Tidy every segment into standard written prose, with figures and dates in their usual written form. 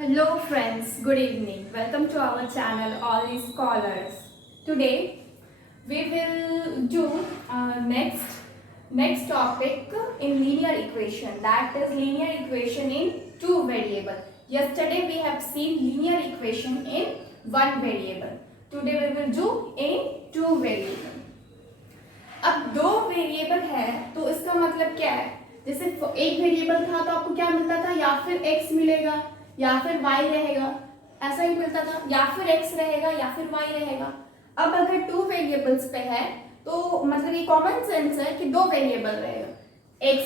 Hello friends, good evening. Welcome to our channel All These Scholars. Today we will do next topic in linear equation, that is linear equation in two variable. Yesterday we have seen linear equation in one variable. Today we will do in two variable. अब दो variable है तो इसका मतलब क्या है, जैसे एक वेरिएबल था तो आपको क्या मिलता था, या फिर x मिलेगा या फिर y रहेगा, ऐसा ही मिलता था, या फिर x रहेगा या फिर y रहेगा। अब अगर टू वेरिएबल्स पे है तो मतलब ये कॉमन सेंस है कि दो वेरिएबल रहेगा, x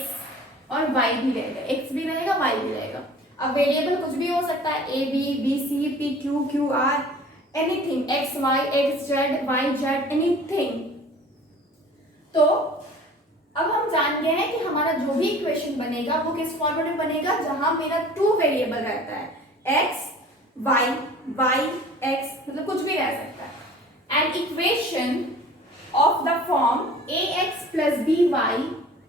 और y भी रहेगा, x भी रहेगा y भी रहेगा। अब वेरिएबल कुछ भी हो सकता है, a b b c p q q r anything, x y x z y z anything. तो अब हम जान गए हैं कि हमारा जो भी इक्वेशन बनेगा वो किस फॉर्मेट में बनेगा, जहां मेरा टू वेरिएबल रहता है, x y y x, मतलब कुछ भी रह सकता है। And equation of the form ax plus by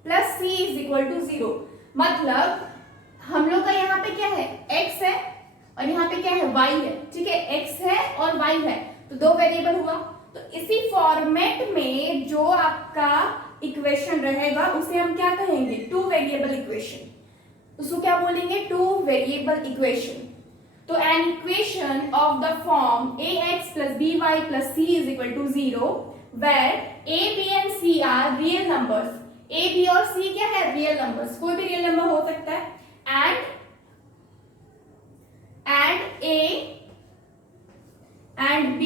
plus c is equal to 0, मतलब हम लोग का यहाँ पे क्या है, x है और यहाँ पे क्या है, y है, ठीक है, x है और y है, तो दो वेरिएबल हुआ। तो इसी फॉर्मेट में जो आपका इक्वेशन रहेगा उसे हम क्या कहेंगे, टू वेरिएबल इक्वेशन। उसको क्या बोलेंगे, टू वेरिएबल इक्वेशन। तो an equation of the form ax plus by plus c is equal to 0 where a b and c are real numbers. a b और c क्या है, रियल नंबर्स, कोई भी real number हो सकता है। And a and b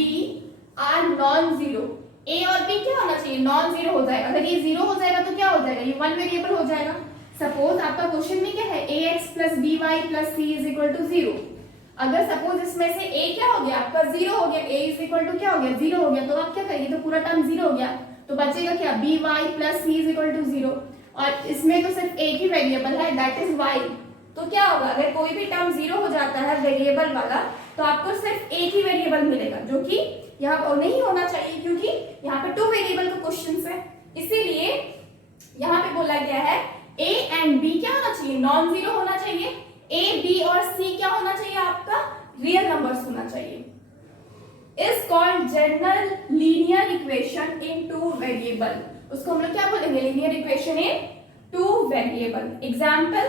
are non zero. A और B क्या होना चाहिए, नॉन जीरो हो जाएगा। अगर ये जीरो हो जाएगा तो क्या हो जाएगा, ये वन वेरिएबल हो जाएगा। सपोज आपका क्वेश्चन में क्या है, A X plus B Y plus C is equal to 0। अगर सपोज इसमें से ए क्या हो गया, आपका 0 हो गया, ए इज इक्वल टू क्या हो गया, 0 हो गया, तो आप क्या करेंगे, तो पूरा टर्म 0 हो गया, तो बचेगा क्या, b Y plus C is equal to 0। और इसमें तो सिर्फ एक ही वेरिएबल है, दैट इज वाई। तो क्या होगा, अगर कोई भी टर्म 0 हो जाता है वेरिएबल वाला, तो आपको सिर्फ एक ही वेरिएबल मिलेगा, जो कि यहाँ पर नहीं होना चाहिए, क्योंकि यहाँ पे टू वेरिएबल का क्वेश्चन है। इसीलिए यहाँ पे बोला गया है a एंड b क्या होना चाहिए, नॉन जीरो होना चाहिए। a b और c क्या होना चाहिए, आपका रियल नंबर्स होना चाहिए। Is called general linear equation in two variable. उसको हम लोग क्या बोलेंगे, linear equation in two variable. Example,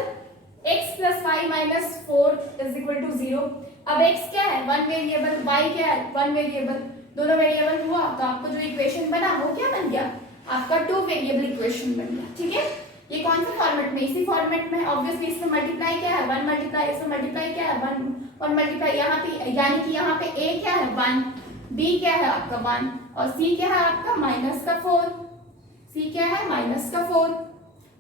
x plus y minus 4 is equal to 0। अब x क्या है, वन वेरिएबल, y क्या है, वन वेरिएबल, दोनों वेरिएबल हुआ, तो आपको जो इक्वेशन बना वो क्या बन गया, आपका टू वेरिएबल इक्वेशन बन गया। ठीक है, ये कौन से फॉर्मेट में, इसी फॉर्मेट में। ऑब्वियसली इसमें मल्टीप्लाई क्या है, 1 मल्टीप्लाई, इसमें मल्टीप्लाई क्या है, 1 मल्टीप्लाई, यहाँ पे यानी कि यहाँ पे a क्या है 1, b क्या है आपका 1, और c क्या है आपका माइनस का 4, c क्या है माइनस का 4,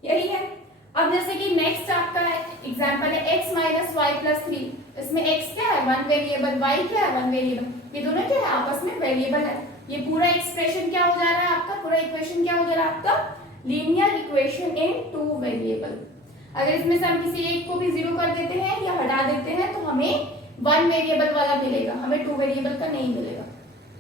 यही है। अब जैसे कि नेक्स्ट आपका है एग्जांपल है x माइनस वाई प्लस 3। इसमें x क्या है, वन वेरिएबल, y क्या है वन वेरिएबल, ये दोनों क्या है आपस में वेरिएबल है। ये पूरा एक्सप्रेशन क्या हो जा रहा है आपका, पूरा इक्वेशन क्या हो जा रहा है आपका, linear equation in two variable. अगर इसमें से हम किसी एक को भी 0 कर देते हैं या हटा देते हैं तो हमें वन वेरिएबल वाला मिलेगा, हमें टू वेरिएबल का नहीं मिलेगा।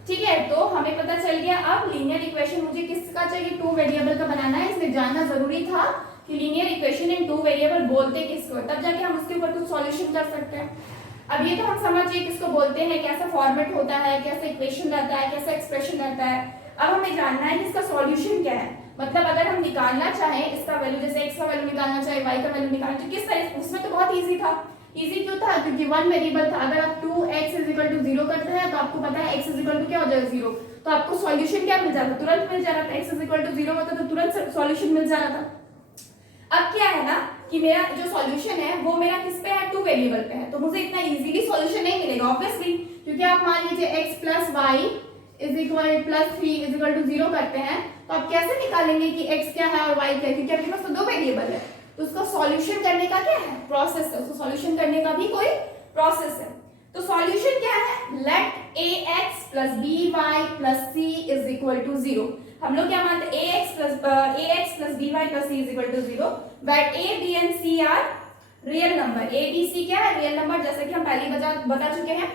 ठीक है, तो हमें पता चल गया अब लीनियर इक्वेशन मुझे किसका चाहिए, टू वेरिएबल का बनाना है। इसमें जानना जरूरी था कि linear equation in two variable बोलते किसको, तब जाके हम उसके ऊपर कुछ सॉल्यूशन कर सकते हैं। अब ये तो हम समझिए किसको बोलते हैं, कैसा फॉर्मेट होता है, कैसा इक्वेशन रहता है, कैसा एक्सप्रेशन रहता है। अब हमें जानना है कि इसका सॉल्यूशन क्या है, मतलब अगर हम निकालना चाहें इसका वैल्यू, जैसे x का वैल्यू निकालना चाहे, y का वैल्यू निकालना चाहे, किस तरह, उसमें तो बहुत इजी था। इजी क्यों था, क्योंकि वन वेरिएबल था। अगर आप 2x इज इक्वल टू 0 करते हैं तो आपको पता है x इज इक्वल टू क्या हो जाएगा 0, तो आपको सॉल्यूशन क्या मिल जाता, तुरंत मिल जा रहा था। x इज इक्वल टू 0 होता तो तुरंत सॉल्यूशन मिल जा रहा था। अब क्या है ना कि मेरा जो सॉल्यूशन है वो मेरा किस पे है, टू वेरिएबल पे है, तो मुझे इतना इजीली सॉल्यूशन नहीं मिलेगा ऑब्वियसली, क्योंकि आप मान लीजिए x plus y is equal plus 3 is equal to 0 करते हैं, तो आप कैसे निकालेंगे कि x क्या है और y क्या है, क्योंकि आपके पास तो दो वेरिएबल है। तो उसका सॉल्यूशन करने का क्या है, प्रोसेस है, उसको सॉल्यूशन करने का भी कोई प्रोसेस है। तो सॉल्यूशन क्या है, let ax plus by plus c is equal to 0। हम लोग क्या मानते हैं, ax plus by plus c is equal to 0 where a b and c are real number. a b c क्या है, रियल नंबर, जैसे कि हम पहले बता चुके हैं।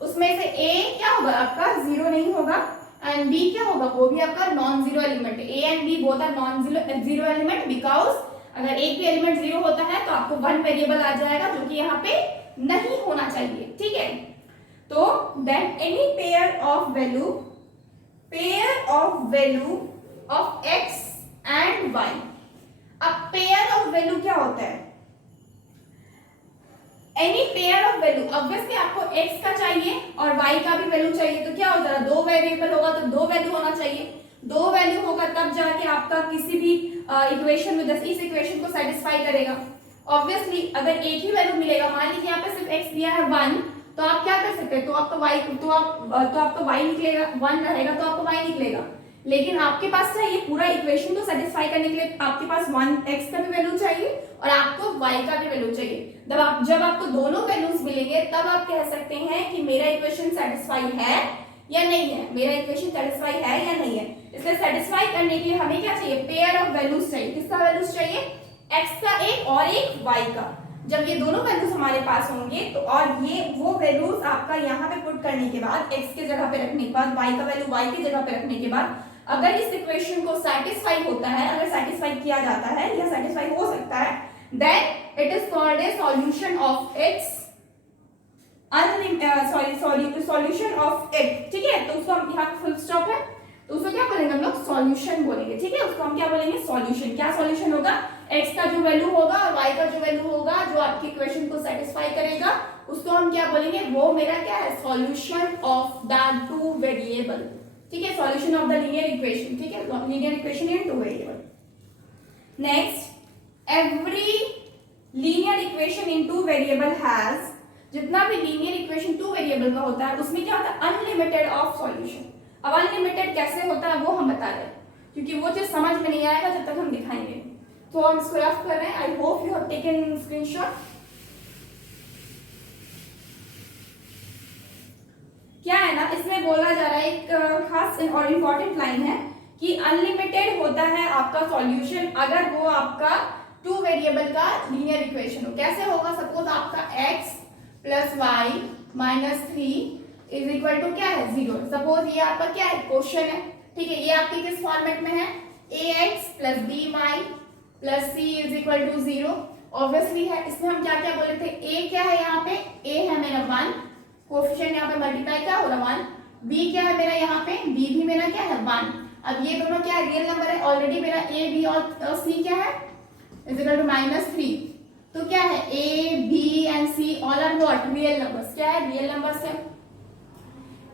उसमें से a क्या होगा आपका 0 नहीं होगा, एंड b क्या होगा, वो भी आपका नॉन जीरो एलिमेंट है। a and b both are non zero element, because अगर एक भी एलिमेंट 0 होता है तो आपको वन वेरिएबल आ जाएगा, जो कि यहाँ पे नहीं होना चाहिए, ठीक है। तो then any pair of value of x and y। अब पेयर ऑफ वैल्यू क्या होता है? Any pair of value, obviously आपको x का चाहिए और y का भी वैल्यू चाहिए, तो क्या हो जाएगा, दो वेरिएबल होगा तो दो वैल्यू होना चाहिए। दो वैल्यू होगा तब जाके आपका किसी भी इक्वेशन में जैसे इस इक्वेशन को सेटिस्फाई करेगा। ऑब्वियसली अगर एक ही वैल्यू मिलेगा, मान लीजिए यहाँ पे सिर्फ x दिया है 1, तो आप क्या कर सकते हैं, तो आपका y निकलेगा, 1 रहेगा तो आपका y निकलेगा। लेकिन आपके पास चाहिए पूरा इक्वेशन को सेटिस्फाई करने के लिए आपके पास 1x का भी वैल्यू चाहिए और आपको y का भी वैल्यू चाहिए। जब आपको दोनों वैल्यूज मिलेंगे तब आप कह सकते हैं कि मेरा इक्वेशन सेटिस्फाई है या नहीं है, मेरा इक्वेशन सेटिस्फाई है या नहीं है। इसलिए सेटिस्फाई करने के लिए हमें क्या चाहिए, पेयर ऑफ वैल्यूज चाहिए। किसका वैल्यूज चाहिए, x का एक और एक y का। जब ये दोनों वैल्यूज हमारे पास होंगे तो और ये वो वैल्यूज आपका यहाँ पे पुट करने के बाद, x के जगह पे रखने के बाद, y का वैल्यू y की जगह पे रखने के बाद, अगर इस इक्वेशन को सेटिस्फाई होता है, अगर सेटिस्फाई किया जाता है या सेटिस्फाई हो सकता है, then it is called a solution of x, solution of x, ठीक है। तो उसको हम यहाँ फुल स्टॉप है, तो उसको क्या बोलेंगे हम लोग, सॉल्यूशन बोलेंगे, ठीक है। उसको हम क्या बोलेंगे, सॉल्यूशन। क्या सॉल्यूशन होगा, x का जो वैल्यू होगा और y का जो वैल्यू होगा जो आपकी इक्वेशन को सेटिस्फाई करेगा, उसको हम क्या बोलेंगे, वो मेरा क्या है, solution of the two variable, ठीक है, solution of the linear equation, ठीक है, linear equation in two variable. Next, every linear equation in two variable has, जितना भी लीनियर इक्वेशन टू वेरिएबल का होता है उसमें क्या होता है, अनलिमिटेड ऑफ सॉल्यूशन। अब अनलिमिटेड कैसे होता है वो हम बता रहे हैं, क्योंकि वो चीज समझ में नहीं आएगा जब तक हम दिखाएंगे। तो हम इसको रफ कर रहे हैं, I hope you have taken screenshot. क्या है ना, इसमें बोला जा रहा है, एक खास और इम्पोर्टेंट लाइन है कि अनलिमिटेड होता है आपका सॉल्यूशन अगर वो आपका टू वेरिएबल का लीनियर इक्वेशन हो। कैसे होगा, सपोज आपका x plus y minus 3 is equal to क्या है, 0। सपोज ये आपका क्या है, क्वेश्चन है, ठीक है। ये आपके किस फॉर्मेट में है, ax plus by plus c is equal to 0, obviously है। इसमें हम क्या क्या बोले थे, a क्या है, यहाँ पे a है मेरा 1, कोएफिशिएंट यहाँ पे मल्टीप्लाई क्या हो रहा 1, b क्या है मेरा यहाँ पे, b भी मेरा क्या है 1। अब ये दोनों क्या है, रियल नंबर है, ऑलरेडी मेरा a b और c क्या है, इज इक्वल टू -3। तो क्या है, a b and c all are what, real numbers. क्या है, रियल नंबर्स है।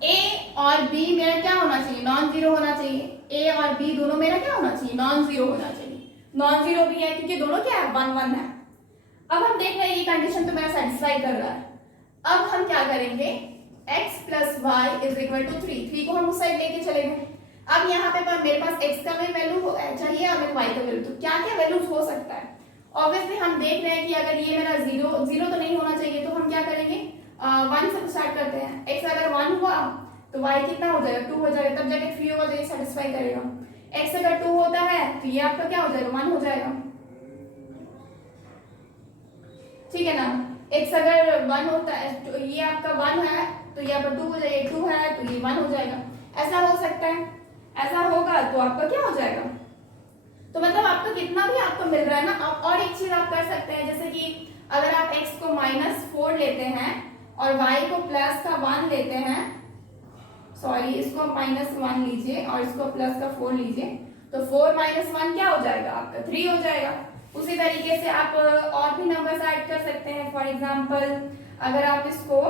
a और b मेरा क्या होना चाहिए, नॉन जीरो होना चाहिए। a और b दोनों मेरा क्या होना चाहिए, नॉन जीरो होना चाहिए। नॉन जीरो भी है क्योंकि दोनों क्या है, 1 1 है। अब हम देख रहे हैं ये कंडीशन तो मेरा सेटिस्फाई कर रहा है। अब हम क्या करेंगे, x plus y is equal to 3 को हम उस साइड लेके चलेंगे। अब यहाँ पे मेरे पास x का भी वैल्यू चाहिए और y का वैल्यू, तो क्या क्या वैल्यूज हो सकता है। ऑब्वियसली हम देख रहे हैं कि अगर ये मेरा जीरो तो नहीं होना चाहिए, तो हम क्या करेंगे, 1 से स्टार्ट करते हैं। x अगर 1 हुआ तो y कितना हो जाएगा, 2 हो जाएगा, तब जाके 3 होगा तो ये सेटिस्फाई करेगा। x अगर 2 होता है तो ये आपका क्या हो जाएगा, 1 हो जाएगा, ठीक है ना। x अगर 1 होता है तो ये आपका 1 है तो ये आपका 2 हो जाएगा, 2 है तो ये 1 हो जाएगा। ऐसा हो सकता है, ऐसा होगा तो आपका क्या हो जाएगा। तो मतलब आपका कितना भी आपको मिल रहा है ना। आप और एक चीज आप कर सकते हैं, जैसे कि अगर आप x को -4 लेते हैं और y को प्लस का 1 लेते हैं, सॉरी इसको -1 लीजिए और इसको प्लस का 4 लीजिए, तो 4 -1 क्या हो जाएगा आपका, 3 हो जाएगा। उसी तरीके से आप और भी नंबर्स ऐड कर सकते हैं। फॉर एग्जांपल अगर आप इसको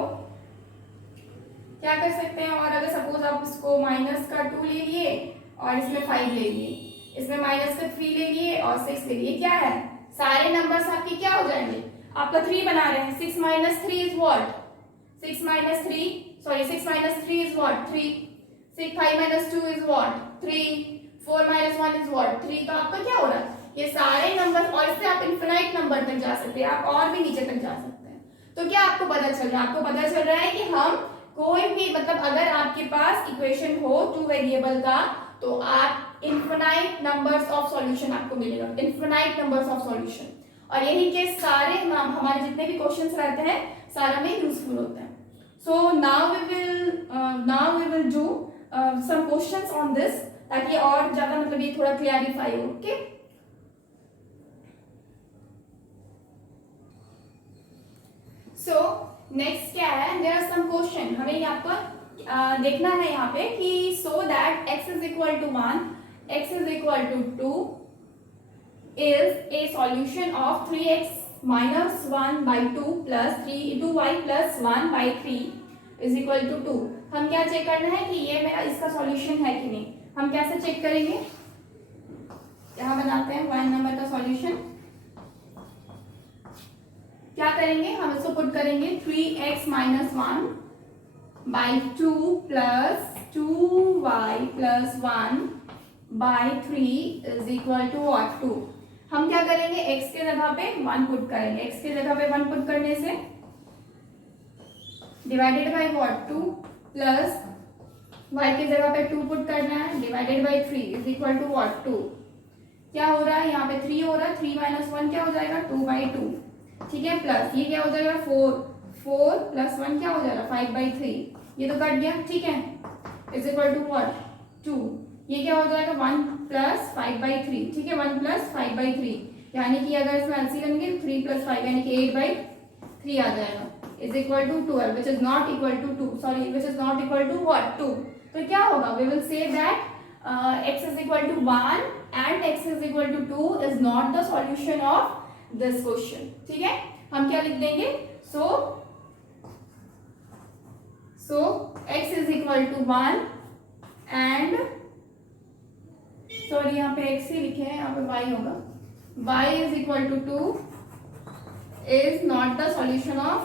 क्या कर सकते हैं, और अगर सपोज आप इसको -2 ले लिए और इसमें 5 ले लिए, इसमें -3 ले लिए और 6 ले लिए, क्या है, सारे नंबर्स आपके क्या हो जाएंगे, आपका 3 बना रहे हैं। 6 - 3 is what, 6 - 3 sorry 6 - 3 is what, 3। 6 5 - 2 is what, 3। 4 - 1 is what, 3। तो आपका क्या हो रहा है, ये सारे नंबर, और इससे आप इनफिनाइट नंबर तक जा सकते हैं, आप और भी नीचे तक जा सकते हैं। तो क्या आपको पता चल रहा है, आपको पता चल रहा है कि हम कोई भी मतलब अगर आपके पास इक्वेशन हो टू वेरिएबल का, तो आप इनफिनाइट नंबर्स ऑफ सॉल्यूशन आपको मिलेगा, इनफिनाइट नंबर्स ऑफ सॉल्यूशन। और यही के सारे हमारे जितने भी क्वेश्चंस रहते हैं सारा में यूजफुल होता है। So now we will do some questions on this, ताकि और ज्यादा मतलब ये थोड़ा क्लियरिफाई हो। ओके, सो नेक्स्ट क्या है, देयर आर सम क्वेश्चन, हमें यहाँ पर देखना है यहाँ पे कि so that x is equal to 1, x is equal to 2 is a solution of 3x minus 1 by 2 plus 2y plus 1 by 3 is equal to 2। हम क्या चेक करना है कि ये मेरा इसका सॉल्यूशन है कि नहीं। हम कैसे चेक करेंगे, यहाँ बनाते हैं 1 नंबर का सॉल्यूशन। क्या करेंगे, हम इसको पुट करेंगे 3x minus 1 by 2 plus 2y plus 1 by 3 is equal to what, 2। हम क्या करेंगे, x के जगह पे 1 पुट करेंगे। x के जगह पे 1 पुट करने से divided by what, 2 plus y की जगह पे 2 पुट करना है divided by 3 is equal to what, 2। क्या हो रहा है यहाँ पे 3 हो रहा है, 3 माइनस 1 क्या हो जाएगा, 2/2, ठीक है, प्लस ये क्या हो जाएगा 4 प्लस 1 क्या हो जाएगा 5/3, ये तो कट गया, ठीक है, इज इक्वल टू व्हाट, 2। ये क्या हो जाएगा 1 प्लस 5/3, ठीक है, 1 प्लस 5/3, यानी कि अगर इसमें एलसीएम लेंगे 3 प्लस 5 यानी कि 8/3 आ जाएगा, is equal to 12 which is not equal to 2, sorry which is not equal to what, 2। तो क्या होगा, we will say that x is equal to 1 and x is equal to 2 is not the solution of this question, ठीक है। हम क्या लिख देंगे, so x is equal to 1 and sorry यहाँ पे x ही लिखे हैं, यहाँ पे y होगा, y is equal to 2 is not the solution of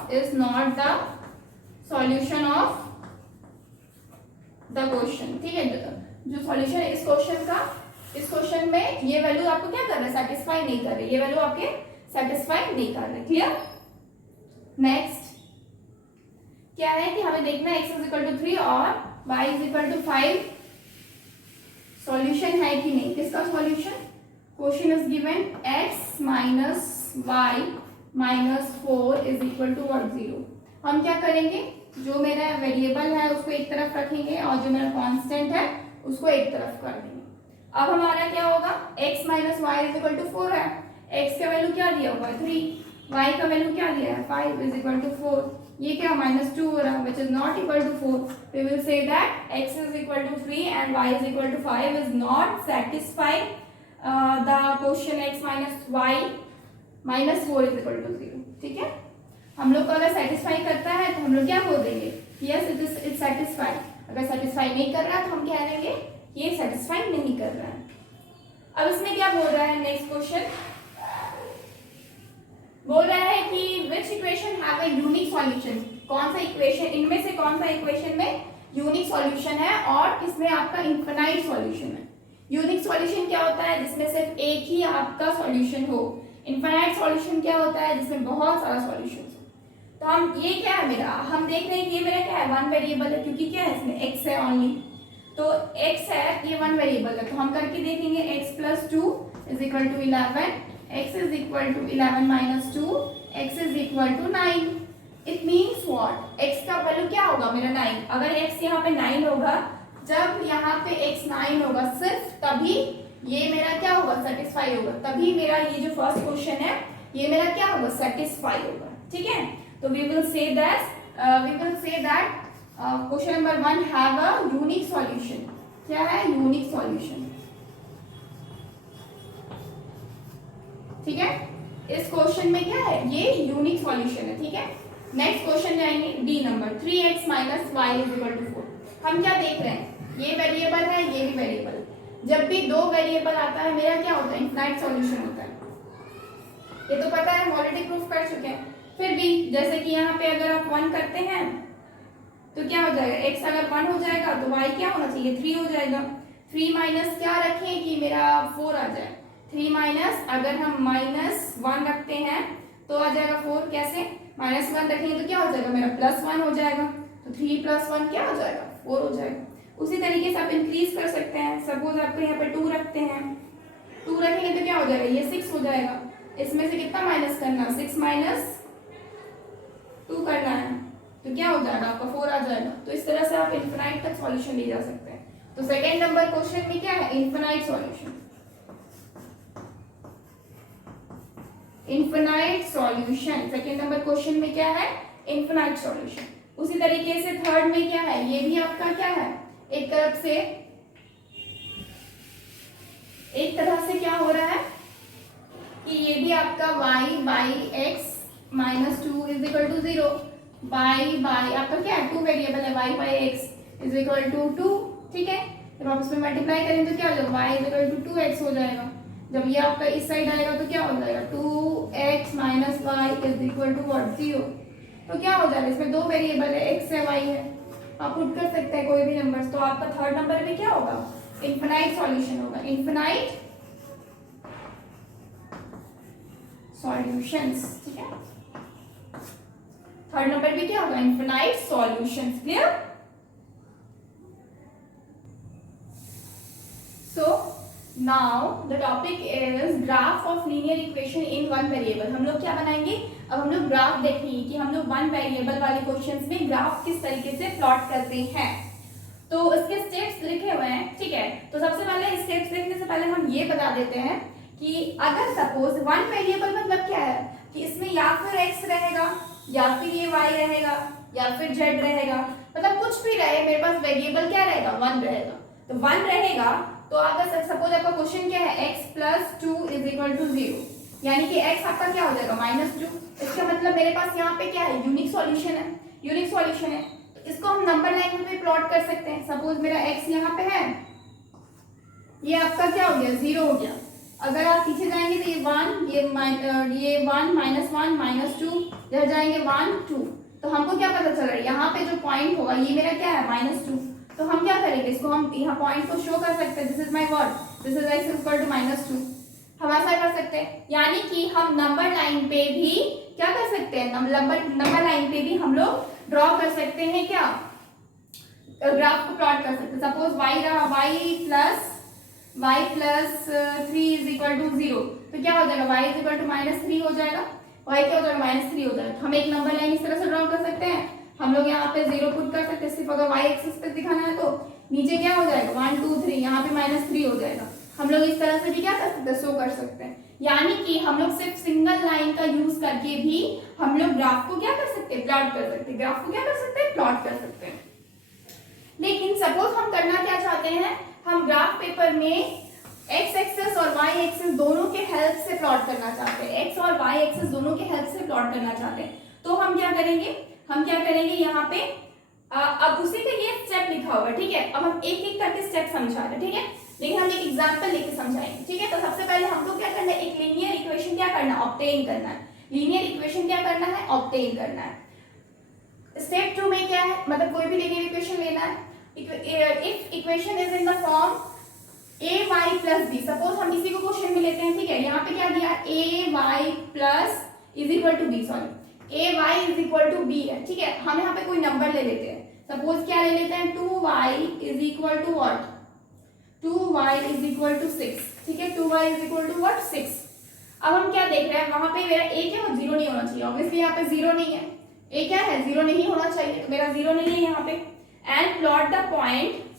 the question, ठीक है। जो सॉल्यूशन है इस क्वेश्चन का, इस क्वेश्चन में ये वैल्यू आपको क्या कर रहे हैं, सेटिस्फाई नहीं कर रहे, ये वैल्यू आपके सेटिस्फाई नहीं कर रहे, क्लियर। नेक्स्ट क्या है कि हमें देखना है x इज इक्वल टू 3 और y is equal to 5 solution है कि नहीं। किसका solution, question is given x minus y minus 4 is equal to what, 0। हम क्या करेंगे, जो मेरा वेरिएबल है उसको एक तरफ रखेंगे और जो मेरा कांस्टेंट है उसको एक तरफ कर देंगे। अब हमारा क्या होगा, x minus y is equal to 4 है, x का वैल्यू क्या दिया हुआ है 3, y का वैल्यू क्या दिया है 5 इज इक्वल टू 4, ये क्या -2 हो रहा है which is not equal to 4। We will say that x is equal to 3 and y is equal to 5 is not satisfy the question x minus y minus 4 is equal to 0, ठीक है। हम लोग को अगर सेटिस्फाई करता है तो हम लोग क्या बोल देंगे, यस इट इज सेटिस्फाइड। अगर सेटिस्फाई नहीं कर रहा है तो हम कह देंगे ये सेटिस्फाई नहीं कर रहा है। अब इसमें क्या बोल रहा है, नेक्स्ट क्वेश्चन बोल रहा है कि विच equation have a unique solution, कौन सा इक्वेशन, इनमें से कौन सा इक्वेशन में यूनिक सॉल्यूशन है और इसमें आपका इनफिनाइट सॉल्यूशन है। यूनिक सॉल्यूशन क्या होता है, जिसमें सिर्फ एक ही आपका सॉल्यूशन हो। इनफिनाइट सॉल्यूशन क्या होता है, जिसमें बहुत सारा सॉल्यूशन हो। तो हम ये क्या है मेरा, हम देख रहे हैं कि ये मेरा क्या है 1 वेरिएबल है, क्योंकि क्या है इसमें x है ओनली, तो x है, ये 1 वेरिएबल है, तो हम करके देखेंगे x plus 2 is equal to 11, x is equal to 11 minus 2, x is equal to 9। It means what, x का वैल्यू क्या होगा मेरा 9। अगर x यहाँ पे 9 होगा, जब यहाँ पे x 9 होगा सिर्फ तभी ये मेरा क्या होगा, सेटिस्फाई होगा, तभी मेरा ये जो फर्स्ट क्वेश्चन है ये मेरा क्या होगा, सेटिस्फाई होगा, ठीक है। तो we will say that question number 1 have a unique solution। क्या है, यूनिक सॉल्यूशन, ठीक है। इस क्वेश्चन में क्या है, ये यूनिक सॉल्यूशन है, ठीक है। नेक्स्ट क्वेश्चन जाएंगे d number, 3x minus y is equal to 4। हम क्या देख रहे हैं, ये वेरिएबल है, ये भी वेरिएबल। जब भी दो वेरिएबल आता है मेरा क्या होता है, इनफाइनाइट सॉल्यूशन होता है। ये तो पता है, हम ऑलरेडी प्रूफ कर चुके हैं। फिर भी जैसे कि यहाँ पे अगर आप 1 करते हैं तो क्या हो जाएगा, x अगर 1 हो जाएगा तो y क्या होना चाहिए, 3 हो जाएगा। 3 माइनस क्या रखें कि मेरा 4 आ जाए, 3 माइनस अगर हम -1 रखते हैं तो आ जाएगा 4, कैसे, -1 रखेंगे तो क्या हो जाएगा मेरा +1 हो जाएगा, तो 3 + 1 क्या हो जाएगा 4 हो जाएगा। उसी तरीके से आप इंक्रीज कर सकते हैं, सपोज आपको यहाँ पे 2 रखते हैं, 2 रखेंगे तो क्या हो जाएगा, ये 6 हो जाएगा। इसमें से कितना माइनस करना, 6 माइनस 2 करना है, तो क्या हो जाएगा आपका 4 आ जाएगा। तो इस तरह से आप इनफिनाइट तक सॉल्यूशन ले जा सकते हैं। तो सेकंड नंबर क्वेश्चन में क्या है, infinite solution. Infinite solution second number question में क्या है, इनफिनाइट सॉल्यूशन। उसी तरीके से थर्ड में क्या है, ये भी आपका क्या है, एक तरह से क्या हो रहा है कि ये भी आपका y by x minus two is equal to 0, y by आपका क्या है, 2 वेरिएबल है, y by x is equal to 2, ठीक है। जब आप उसमें मल्टीप्लाई करेंगे तो क्या हो जाएगा, y is equal to 2x हो जाएगा। जब ये आपका इस साइड आएगा तो क्या हो जाएगा, 2x minus y is equal to what, 0। तो क्या हो जाएगा, इसमें 2 वेरिएबल है, x है, y है, आप पुट कर सकते हैं कोई भी नंबर्स। तो आपका थर्ड नंबर में क्या होगा, इनफिनाइट सॉल्यूशन होगा, इनफिनाइट सॉल्यूशंस, ठीक है। थर्ड नंबर पे क्या होगा, infinite solutions, clear. So now the topic is graph of linear equation in one variable. हम लोग क्या बनाएंगे, अब हम लोग ग्राफ देखेंगे कि हम लोग वन वेरिएबल वाले क्वेश्चंस में ग्राफ किस तरीके से प्लॉट करते हैं। तो उसके स्टेप्स लिखे हुए हैं, ठीक है। तो सबसे पहले स्टेप्स देखने से पहले हम ये बता देते हैं कि अगर सपोज वन वेरिएबल मतलब क्या है कि इसमें या फिर x रहेगा या फिर ये y रहेगा या फिर z रहेगा, मतलब कुछ भी रहे, मेरे पास वेरिएबल क्या रहेगा, 1 रहेगा। तो 1 रहेगा तो अगर सपोज आपका क्वेश्चन क्या है, x plus 2 is equal to 0, यानी कि x आपका क्या हो जाएगा, -2। इसका मतलब मेरे पास यहाँ पे क्या है, यूनिक सॉल्यूशन है, यूनिक सॉल्यूशन है। तो इसको हम नंबर लाइन में भी प्लॉट कर सकते हैं। सपोज मेरा x यहाँ पे है, ये आपका क्या हो गया, 0 हो गया। अगर आप पीछे जाएंगे तो ये 1, ये 1 -1 -2, इधर जाएंगे 1 2। तो हमको क्या पता चल रहा है, यहाँ पे जो पॉइंट होगा ये मेरा क्या है, -2। तो हम क्या करेंगे, इसको हम यहाँ पॉइंट को शो कर सकते हैं, this is my what, this is x equal to -2। हम ऐसा कर सकते हैं, यानी कि हम नंबर लाइन पे भी क्या कर सकते हैं, नंबर लाइन पे भी हम लोग ड्रॉ कर सकते हैं, क्या ग्राफ को प्लॉट कर सकते हैं। सपोज y रहा, y plus 3 is equal to 0, तो क्या हो जाएगा, y इज इक्वल टू -3 हो जाएगा, y क्या हो जाएगा, -3 हो जाएगा। हम एक नंबर लाइन इस तरह से ड्रॉ कर सकते हैं। हम लोग यहाँ पे 0 पुट कर सकते हैं, सिर्फ अगर y एक्सिस पे दिखाना है तो नीचे क्या हो जाएगा, 1 2 3, यहाँ पे -3 हो जाएगा। हम लोग इस तरह से भी क्या कर सकते हैं, शो कर सकते हैं। यानी कि हम लोग सिर्फ सिंगल लाइन का यूज करके भी हम लोग ग्राफ को क्या कर सकते हैं, प्लॉट कर सकते हैं, ग्राफ को क्या कर सकते हैं, प्लॉट कर सकते हैं। लेकिन सपोज हम करना क्या चाहते हैं, हम ग्राफ पेपर में x एक्सिस और y एक्सिस दोनों के हेल्प से प्लॉट करना चाहते हैं, x और y एक्सिस दोनों के हेल्प से प्लॉट करना चाहते हैं। तो हम क्या करेंगे, यहाँ पे अब उसी का ये स्टेप लिखा हुआ है, ठीक है। अब हम एक एक करके स्टेप समझा रहे हैं, ठीक है। लेकिन हम एक एग्जांपल लेके समझाएंगे, ठीक है। तो सबसे पहले हमको क्या करना है, एक लीनियर इक्वेशन क्या करना है, ऑब्टेन करना है। लीनियर इक्वेशन क्या करना है, ऑब्टेन करना है। स्टेप 2 में क्या है, मतलब कोई भी लीनियर इक्वेशन लेना है। If equation is in the form ay plus b, suppose हम इसी को क्वेश्चन में लेते हैं, ठीक है। यहाँ पे क्या दिया, ay plus is equal to b, sorry ay is equal to b है, ठीक है। हम यहाँ पे कोई नंबर ले लेते हैं, सपोज क्या ले लेते हैं, 2y is equal to what, 2y is equal to 6, ठीक है। 2y is equal to what, 6। अब हम क्या देख रहे हैं, वहां पे मेरा a क्या हो, 0 नहीं होना चाहिए, ऑब्वियसली यहाँ पे 0 नहीं है, a क्या है, 0 नहीं होना चाहिए, तो मेरा 0 नहीं है यहाँ पे। And plot the point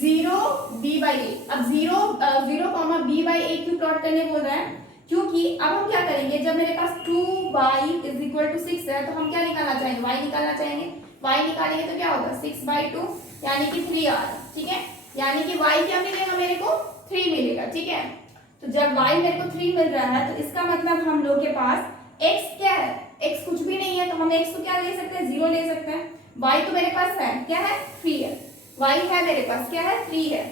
0 b by a। अब 0 b by a क्यों प्लॉट करने बोल रहे हैं, क्योंकि अब हम क्या करेंगे, जब मेरे पास 2y इज इक्वल टू 6 है, तो हम क्या निकालना चाहेंगे, y निकालना चाहेंगे। y निकालेंगे तो क्या होगा, 6/2 यानी कि 3 आ रहा, ठीक है। यानी कि y क्या मिलेगा, मेरे को 3 मिलेगा, ठीक है। तो जब y मेरे को 3 मिल रहा है, तो इसका मतलब हम लोग के पास x क्या है, x कुछ भी नहीं है, तो हम x को क्या ले सकते हैं, 0 ले सकते हैं। y तो मेरे पास है, क्या है, 3 है, y है मेरे पास, क्या है, 3 है।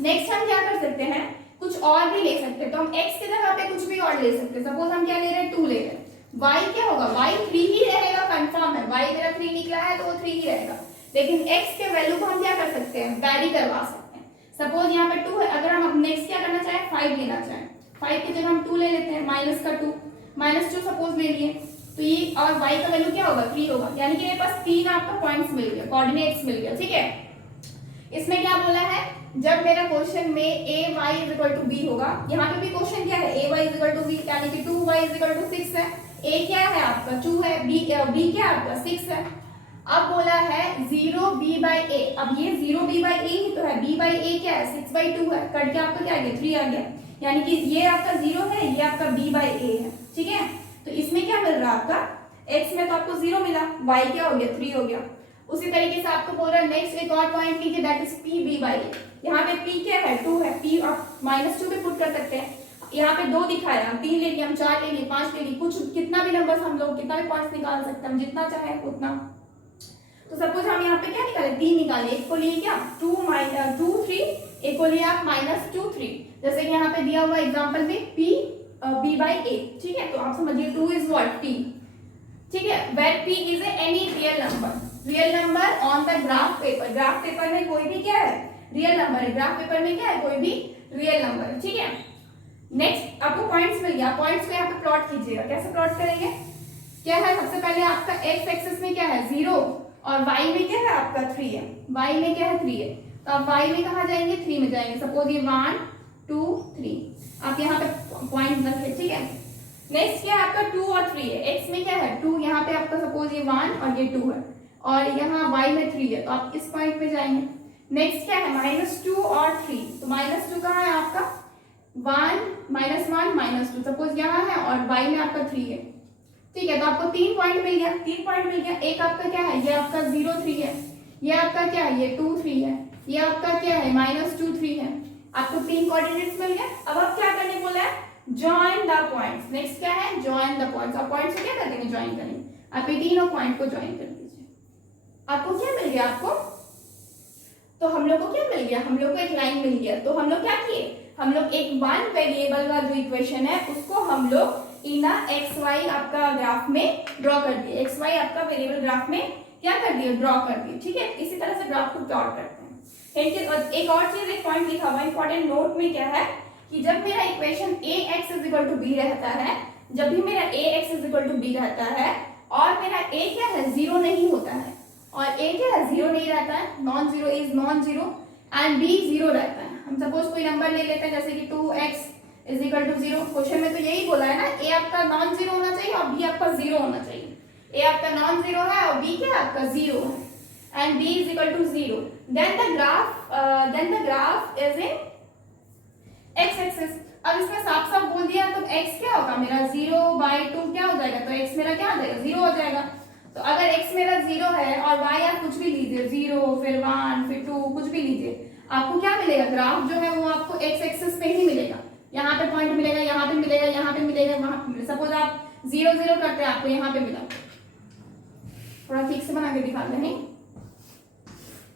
नेक्स्ट हम क्या कर सकते हैं, कुछ और भी ले सकते हैं। तो हम x की जगह पे कुछ भी और ले सकते हैं। सपोज हम क्या ले रहे हैं, 2 ले रहे हैं, y क्या होगा, y 3 ही रहेगा, कंफर्म है, y मेरा 3 निकला है तो वो 3 ही रहेगा। लेकिन x के वैल्यू को हम क्या कर सकते हैं, वैरी करवा सकते हैं। सपोज यहाँ पे 2 है, अगर हम नेक्स्ट क्या करना चाहें, 5 लेना चाहें, 5 की जगह हम 2 ले लेते हैं, -2 सपोज ले लिए, तो ये और y का वैल्यू क्या होगा, 3 होगा। यानी कि मेरे पास 3 आपका पॉइंट्स मिल गया, कोऑर्डिनेट्स मिल गया, ठीक है। इसमें क्या बोला है, जब मेरा क्वेश्चन में ay is equal to b होगा, यहाँ पे भी क्वेश्चन क्या है, ay is equal to b, यानी कि 2y इज इक्वल टू 6 है, a क्या है आपका 2 है, b क्या है आपका 6 है। अब बोला है 0b by a, अब ये 0b by a ही तो है, b by a क्या है, 6/2 है, कट के आपका क्या आ गया, 3 आ गया। यानी कि ये आपका 0 है, ये आपका b by a है, ठीक है। तो इसमें क्या मिल रहा है आपका, x में तो आपको 0 मिला, y क्या हो गया 3 हो गया। उसी तरीके से आपको बोल रहा है नेक्स्ट एक और पॉइंट लीजिए that is p b by a। यहाँ पे p क्या है 2 है, p आप -2 पे पुट कर सकते हैं। यहाँ पे 2 दिखाया, हम 3 ले लिए, हम 4 ले लिए, 5 ले लिए, कुछ कितना भी नंबर हम लोग कितना भी पॉइंट्स निकाल सकते हैं, हम जितना चाहे उतना। तो सपोज हम यहाँ पे क्या निकाले 3 निकाले, एक को लिए क्या 2 3, एक को लिए आप -2 3, जैसे कि यहाँ पे दिया हुआ एग्जांपल में p b बाई a, ठीक है। तो आप समझिए 2 इज व्हाट p, ठीक है, where p is any real number on the graph paper. Graph paper में कोई भी क्या है रियल नंबर है, ग्राफ पेपर में क्या है कोई भी रियल नंबर है, ठीक है। नेक्स्ट आपको पॉइंट्स मिल गया, पॉइंट्स को यहाँ पे प्लॉट कीजिएगा। कैसे प्लॉट करेंगे, क्या है सबसे पहले आपका x एक्सिस में क्या है 0 और y में क्या है आपका 3 है, y में क्या है 3 है, तो आप y में कहाँ जाएंगे 3 में जाएंगे। सपोज ये 1 2 3 आप यहाँ पे पॉइंट रखिए, ठीक है। नेक्स्ट क्या है आपका 2 और 3 है, x में क्या है 2, यहाँ पे आपका सपोज ये 1 और ये 2 है, और यहाँ y में 3 है, तो आप इस पॉइंट पे जाएंगे। नेक्स्ट क्या है -2 और 3, तो -2 कहाँ है आपका 1 -1 -2, सपोज यहाँ है, और y में आपका 3 है, ठीक है। तो आपको 3 पॉइंट मिल गया, 3 पॉइंट मिल गया। एक आपका क्या है, ये आपका 0 3 है, ये आपका क्या है ये 2 3 है, ये आपका क्या है -2 3 है, आपको 3 कोऑर्डिनेट्स मिल गए। अब आप क्या करने बोला है, जॉइन द पॉइंट्स। नेक्स्ट क्या है जॉइन द पॉइंट्स, आप पॉइंट्स को क्या करेंगे जॉइन करेंगे, आप ये तीनों पॉइंट को जॉइन कर दीजिए। आपको क्या मिल गया, आपको तो हम लोग को क्या मिल गया, हम लोग को एक लाइन मिल गया। तो हम लोग क्या किए, हम लोग एक वन वेरिएबल का जो इक्वेशन है उसको हम लोग इन एक्स वाई आपका ग्राफ में ड्रॉ कर दिए, एक्स वाई आपका वेरिएबल ग्राफ में क्या कर दिए ड्रॉ कर दिए, ठीक है। इसी तरह से ग्राफ को प्लॉट करते हैं। एक और चीज, एक पॉइंट लिखा हुआ इंपॉर्टेंट नोट में क्या है कि जब मेरा equation A X is equal to B रहता है, जब भी मेरा A X is equal to B रहता है और मेरा ए क्या है 0 नहीं होता है, और ए क्या है 0 नहीं रहता है, non zero is non zero and b 0 रहता है। हम सपोज कोई नंबर ले लेते हैं जैसे कि 2x is equal to 0, question में तो यही बोला है ना, ए आपका नॉन जीरो होना चाहिए और बी आपका 0 होना चाहिए। ए आपका नॉन जीरो है और बी क्या आपका 0 है and b is equal to 0, then the graph is in x axis. अब इसमें साफ साफ बोल दिया तो x क्या होगा मेरा 0/2 क्या हो जाएगा, तो x मेरा क्या हो जाएगा 0 हो जाएगा। तो अगर x मेरा 0 है और y आप कुछ भी लीजिए 0 फिर 1 फिर 2 कुछ भी लीजिए, आपको क्या मिलेगा, ग्राफ जो है वो आपको x एक्सिस पे ही मिलेगा। यहाँ पे पॉइंट मिलेगा, यहाँ पे मिलेगा, यहाँ पे मिलेगा, वहां पे मिलेगा। सपोज आप 0 0 करते हैं आपको यहाँ पे मिला, थोड़ा ठीक से बना के दिखाते हैं,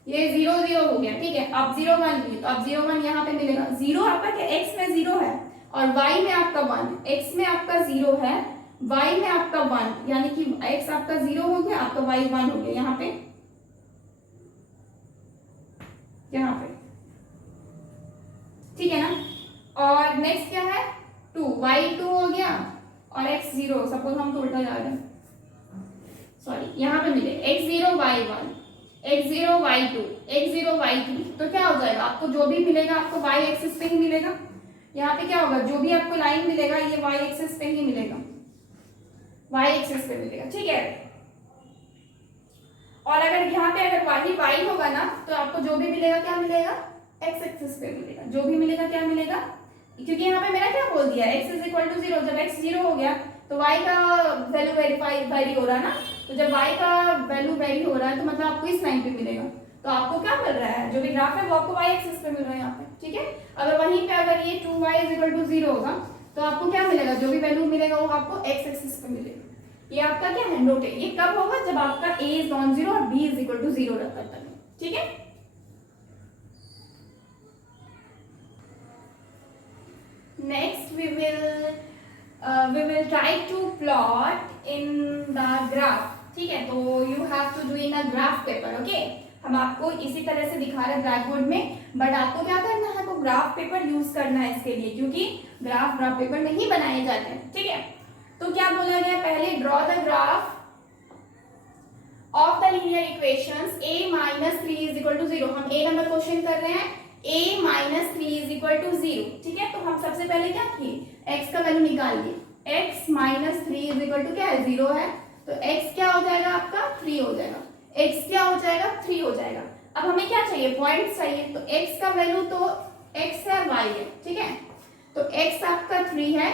ये 0 0 हो गया, ठीक है। आप 0 1 लिए तो आप 0 1 यहाँ पे मिलेगा। 0 आपका क्या x में 0 है और y में आपका 1, x में आपका 0 है y में आपका 1, यानी कि x आपका 0 हो गया, आपका y 1 हो गया यहाँ पे, यहाँ पे, ठीक है ना। और नेक्स्ट क्या है 2, y 2 हो गया और x 0, सपोज हम तो उल्टा जा रहे हैं, सॉरी यहाँ पे मिले x 0 y 1 x 0 y 2 x 0 y 3, तो क्या हो जाएगा आपको जो भी मिलेगा आपको y एक्सिस पे ही मिलेगा। यहाँ पे क्या होगा, जो भी आपको लाइन मिलेगा ये y एक्सिस पे ही मिलेगा, y एक्सिस पे मिलेगा, ठीक है। और अगर यहाँ पे अगर वही y होगा ना तो आपको जो भी मिलेगा क्या मिलेगा, x एक्सिस पे मिलेगा, जो भी मिलेगा क्या मिलेगा, क्योंकि यहाँ पे मेरा क्या बोल दिया x इज इक्वल टू 0, जब x 0 हो गया तो y का वैल्यू वेरी हो रहा है ना, तो जब y का वैल्यू वेरी हो रहा है तो मतलब आपको इस लाइन पे मिलेगा। तो आपको क्या मिल रहा है, जो भी ग्राफ है वो आपको y एक्सिस पे मिल रहा है यहाँ पे, ठीक है। अगर वहीं पे अगर ये 2y इज इक्वल टू 0 होगा तो आपको क्या मिलेगा, जो भी वैल्यू मिलेगा वो आपको x एक्सिस पे मिलेगा। ये आपका क्या है नोट है, ये कब होगा जब आपका a इज नॉन जीरो और b इज इक्वल टू 0 रहता है, ठीक है। Next we will try to plot in the graph, ठीक है। तो you have to do in a graph paper, okay। हम आपको इसी तरह से दिखा रहे हैं ब्लैक बोर्ड में, बट आपको क्या करना है, आपको ग्राफ पेपर यूज करना है इसके लिए, क्योंकि ग्राफ पेपर में ही बनाए जाते हैं, ठीक है। तो क्या बोला गया, पहले draw the graph of the linear equations a - 3 is equal to 0। हम a नंबर क्वेश्चन कर रहे हैं, a - 3 इज इक्वल टू 0, ठीक है। तो हम सबसे पहले क्या किए, x का वैल्यू निकाल लिए, x - 3 इज इक्वल टू क्या है 0 है, तो x क्या हो जाएगा आपका 3 हो जाएगा, x क्या हो जाएगा 3 हो जाएगा। अब हमें क्या चाहिए, पॉइंट चाहिए, तो x का वैल्यू तो x है y है, ठीक है। तो x आपका 3 है,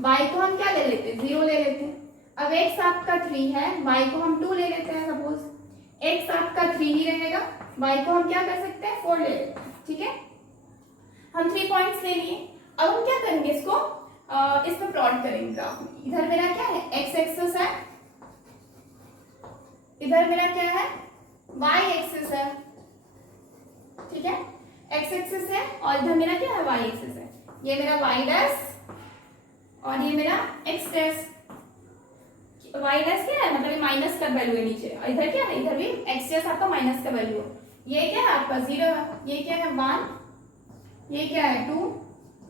y को हम क्या ले लेते हैं 0 ले लेते हैं। अब x आपका 3 है, y को हम 2 ले लेते हैं। सपोज x आपका 3 ही रहेगा, y को हम क्या कर सकते हैं 4 ले लेते हैं। ठीक है, हम 3 पॉइंट्स ले लिए। अब हम क्या करेंगे, इसको इस पर प्लॉट करेंगे ग्राफ में। इधर मेरा क्या है x एक्सिस है, इधर मेरा क्या है y एक्सिस है। ठीक है, x एक्सिस है और इधर मेरा क्या है y एक्सिस है। ये मेरा y डैश और ये मेरा x डैश। y डैश क्या है, मतलब ये माइनस का वैल्यू है नीचे, और इधर क्या है, इधर भी x डैश आपका माइनस का वैल्यू है। ये क्या है आपका 0 है, ये क्या है 1, ये क्या है 2,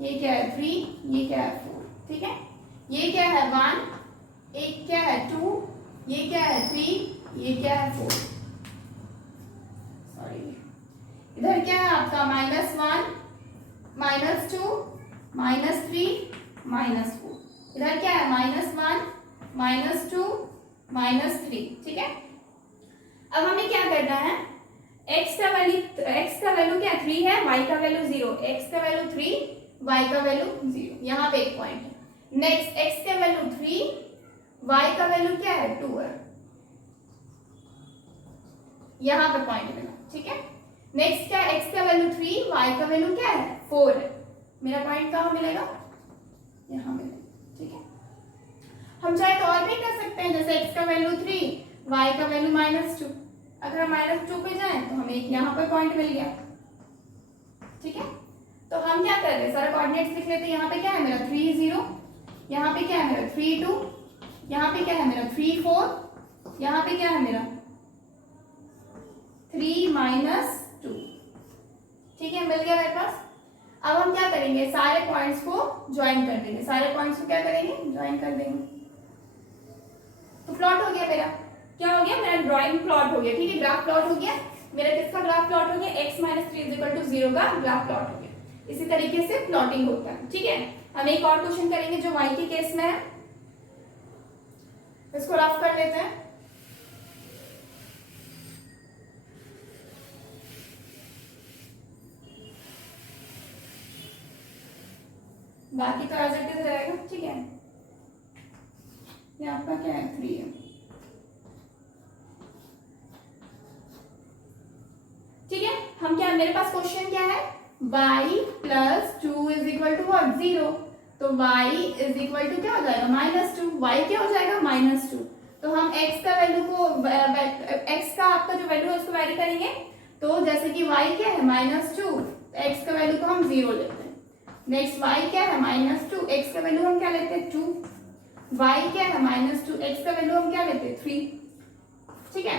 ये क्या है 3, ये क्या है 4। ठीक है, ये क्या है 1, एक क्या है 2, ये क्या है 3, ये क्या है 4। सॉरी, इधर क्या है आपका -1, -2, -3, -4। इधर क्या है -1, -2, -3। ठीक है, अब हमें क्या करना है, x का वैल्यू क्या 3 है, y का वैल्यू 0, x का वैल्यू 3, y का वैल्यू 0। यहाँ पे एक पॉइंट है। नेक्स्ट x का वैल्यू 3, y का वैल्यू क्या है 2 है, यहाँ पे पॉइंट मिला। ठीक है, नेक्स्ट क्या x का वैल्यू 3, y का वैल्यू क्या है 4 है। मेरा पॉइंट कहाँ मिलेगा, यहाँ मिलेगा। ठीक है, हम चाहे तो और भी कर सकते हैं, जैसे x का वैल्यू 3, y का वैल्यू -2। अगर हम -2 पे जाएं तो हमें एक यहाँ पर पॉइंट मिल गया। ठीक है, तो हम क्या कर रहे हैं, सारा कोऑर्डिनेट्स लिख लेते हैं। यहाँ पे क्या है मेरा 3 0, यहाँ पे क्या है मेरा 3 2, यहाँ पे क्या है मेरा 3 4, यहाँ पे क्या है मेरा 3 -2। ठीक है, मिल गया मेरे पास। अब हम क्या करेंगे, सारे पॉइंट्स को ज्वाइन कर देंगे। सारे पॉइंट्स को क्या करेंगे, ज्वाइन कर देंगे। तो प्लॉट हो गया मेरा, क्या हो गया, मेरा ड्राइंग प्लॉट हो गया। ठीक है, ग्राफ प्लॉट हो गया मेरा। किसका ग्राफ प्लॉट हो गया, x - 3 = 0 का ग्राफ प्लॉट हो गया। इसी तरीके से प्लॉटिंग होता है। ठीक है, हम एक और क्वेश्चन करेंगे जो y के केस में है, इसको रफ कर लेते हैं। बाकी तो एज इट इज रहेगा। ठीक है, ये आपका क्या है 3 है। ठीक है, हम क्या, मेरे पास क्वेश्चन क्या है, y + 2 = what 0। तो y = क्या हो जाएगा -2, y क्या हो जाएगा -2। तो हम x का वैल्यू को x का आपका जो वैल्यू है उसको वेरी करेंगे। तो जैसे कि y क्या है -2, x का वैल्यू को हम 0 लेते हैं। नेक्स्ट y क्या है -2, x का वैल्यू हम क्या लेते हैं 2, y क्या है -2, x का वैल्यू हम क्या लेते हैं 3। ठीक है,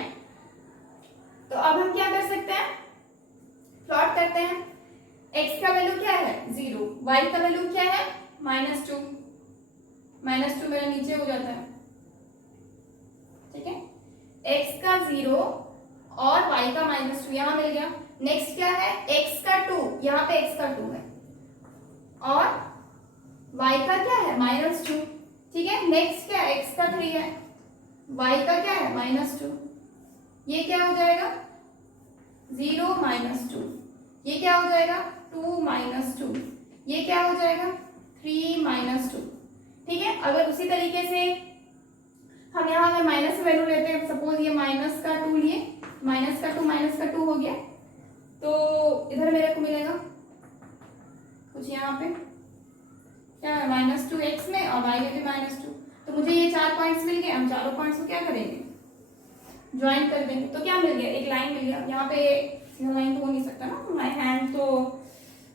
तो अब हम क्या कर सकते हैं, प्लॉट करते हैं। x का वैल्यू क्या है 0, y का वैल्यू क्या है -2, -2 मेरा नीचे हो जाता है। ठीक है, x का 0 और y का -2 यहाँ मिल गया। नेक्स्ट क्या है, x का 2, यहाँ पे x का 2 है और y का क्या है -2। ठीक है, नेक्स्ट क्या है, x का 3 है, y का क्या है -2। ये क्या हो जाएगा 0 -2, ये क्या हो जाएगा 2 -2, ये क्या हो जाएगा 3 -2। ठीक है, अगर उसी तरीके से हम यहाँ में माइनस की वैल्यू लेते हैं, सपोज ये -2 लिए, -2 हो गया, तो इधर मेरे को मिलेगा कुछ यहाँ पे क्या है -2x में और y में भी -2। तो मुझे ये 4 पॉइंट्स मिल गए। हम चारों पॉइंट्स को क्या करेंगे, ज्वाइन कर देंगे। तो क्या मिल गया, एक लाइन मिल गया। यहाँ पे सीधा लाइन तो हो नहीं सकता ना, माय हैंड तो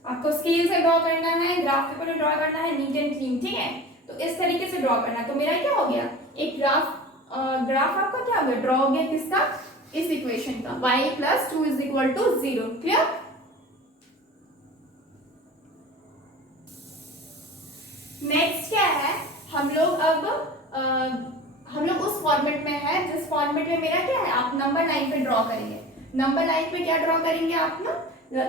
आपको स्केल से ड्रॉ करना है, ग्राफ पेपर पे ड्रॉ करना है, नीट एंड क्लीन। ठीक है, तो इस तरीके से ड्रॉ करना है। तो मेरा क्या हो गया, एक ग्राफ आपका क्या हो गया, ड्रॉ हो गया किसका, इस इक्वेशन का, y + 2 = 0। क्लियर। नेक्स्ट क्या है, हम लोग उस फॉर्मेट में है जिस फॉर्मेट में मेरा क्या है, आप नंबर लाइन पे ड्रॉ करेंगे। नंबर लाइन पे क्या ड्रॉ करेंगे आप ना,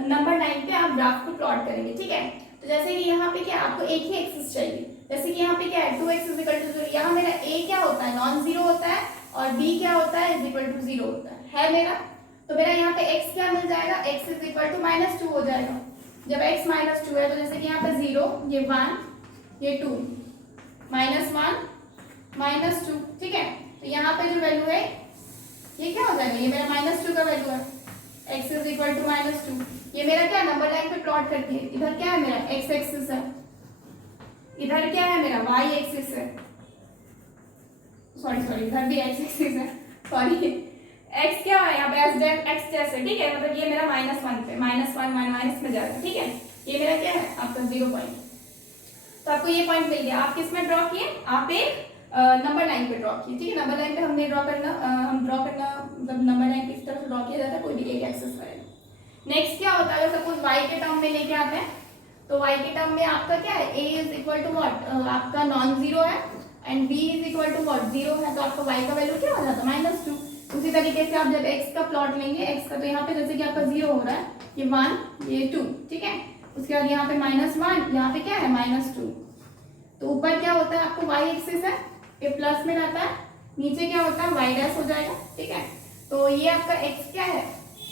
नंबर लाइन पे आप ग्राफ को प्लॉट करेंगे। ठीक है, तो जैसे कि यहाँ पे क्या आपको एक ही एक्सिस चाहिए, जैसे कि यहाँ पे क्या है 2x = 0। यहाँ मेरा a क्या होता है, नॉन जीरो होता है, और b क्या होता है, = 0 होता है मेरा। तो मेरा यहाँ पे x क्या मिल जाएगा, x = -2 हो जाएगा। जब x -2 है तो जैसे कि यहाँ पे 0, ये 1, ये 2, -1, -2, ठीक है। तो यहाँ पे जो वैल्यू है ये क्या हो जाएगा, ये मेरा -2 का वैल्यू है, x इज इक्वल टू -2। ये मेरा क्या नंबर लाइन पे प्लॉट करके है, इधर क्या है मेरा x एक्सिस है, इधर क्या है मेरा y एक्सिस है, सॉरी इधर भी x एक्सिस है, सॉरी x क्या है यहाँ पे x जैसे, ठीक है। मतलब ये मेरा -1 पे -1 माइनस में जाएगा, ठीक है। ये मेरा क्या है आपका 0 पॉइंट। तो आपको ये पॉइंट मिल गया। आप किस में ड्रॉ किए, आप एक नंबर लाइन पे ड्रॉ किए, ठीक है। नंबर लाइन पे हमने ड्रॉ करना मतलब नंबर लाइन किस तरह से ड्रॉ किया जाता है, कोई भी एक एक्सिस करेगा। नेक्स्ट क्या होता है, सबकुछ y के टर्म में लेके आते हैं, तो y के टर्म में आपका क्या है, a is equal to what, आपका नॉन जीरो है and b is equal to what 0 है, तो आपका y का वैल्यू क्या हो जाता है -2। उसी तरीके से आप जब x का प्लॉट लेंगे, x का तो यहाँ पे जैसे कि आपका 0 हो रहा है, ये 1 ये 2, ठीक है। उसके बाद यहाँ पे -1, यहाँ पे क्या है -2। तो ऊपर क्या होता है आपको y एक्सिस है, ये प्लस में रहता है, नीचे क्या होता है y डैश हो जाएगा, ठीक है। तो ये आपका x क्या है,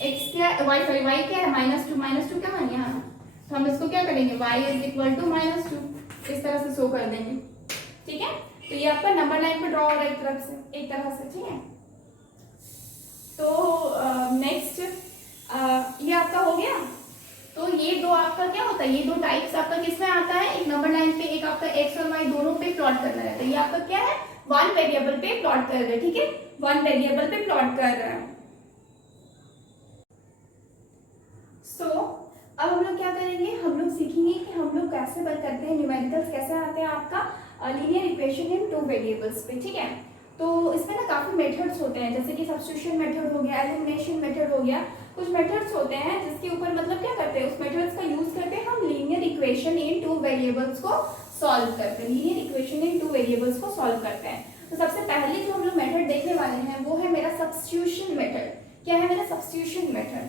x क्या y क्या है -2 क्या है यहाँ, तो हम इसको क्या करेंगे y इज इक्वल टू -2 इस तरह से शो कर देंगे, ठीक है। तो ये आपका नंबर लाइन पे ड्रॉ हो रहा है एक तरह से, ठीक है। तो नेक्स्ट ये आपका हो गया। तो ये दो आपका क्या होता है, ये दो टाइप्स आपका किसमें आता है, एक नंबर लाइन पे, एक आपका x और y दोनों पे प्लॉट करना रहता है। ये आपका क्या है, वन वेरिएबल पे प्लॉट कर रहे हैं, ठीक है, वन वेरिएबल पे प्लॉट कर रहे हैं। सो अब हम लोग क्या करेंगे, हम लोग सीखेंगे कि हम लोग कैसे वर्क करते हैं, न्यूमेरिकल्स कैसे आते हैं आपका linear equation in two variables पे, ठीक है। तो इसमें ना काफी मेथड्स होते हैं, जैसे कि सब्स्टिट्यूशन मेथड हो गया, एलिमिनेशन मेथड हो गया, कुछ मेथड्स होते हैं जिसके ऊपर मतलब क्या करते हैं, उस मेथड्स का यूज करके हम linear equation in two variables को सॉल्व करते हैं, linear equation in two variables को सॉल्व करते हैं। तो सबसे पहले जो हम लोग मेथड देखने वाले हैं वो है मेरा सब्स्टिट्यूशन मेथड। क्या है मेरा सब्स्टिट्यूशन मेथड।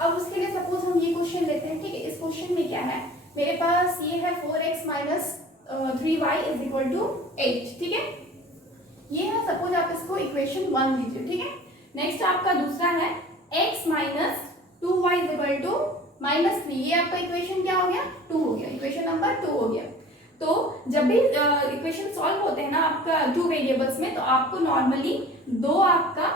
अब उसके लिए सपोज हम ये क्वेश्चन लेते हैं, ठीक है। इस क्वेश्चन में क्या है, मेरे पास ये है 4x minus 3y is equal to 8, ठीक है। ये है सपोज आप इसको इक्वेशन 1 लीजिए, ठीक है। नेक्स्ट आपका दूसरा है x minus 2y is equal to -3, ये आपका इक्वेशन क्या हो गया, 2 हो गया, इक्वेशन नंबर 2 हो गया। तो जब भी इक्वेशन सॉल्व होते हैं ना आपका टू वेरिएबल्स में, तो आपको नॉर्मली दो आपका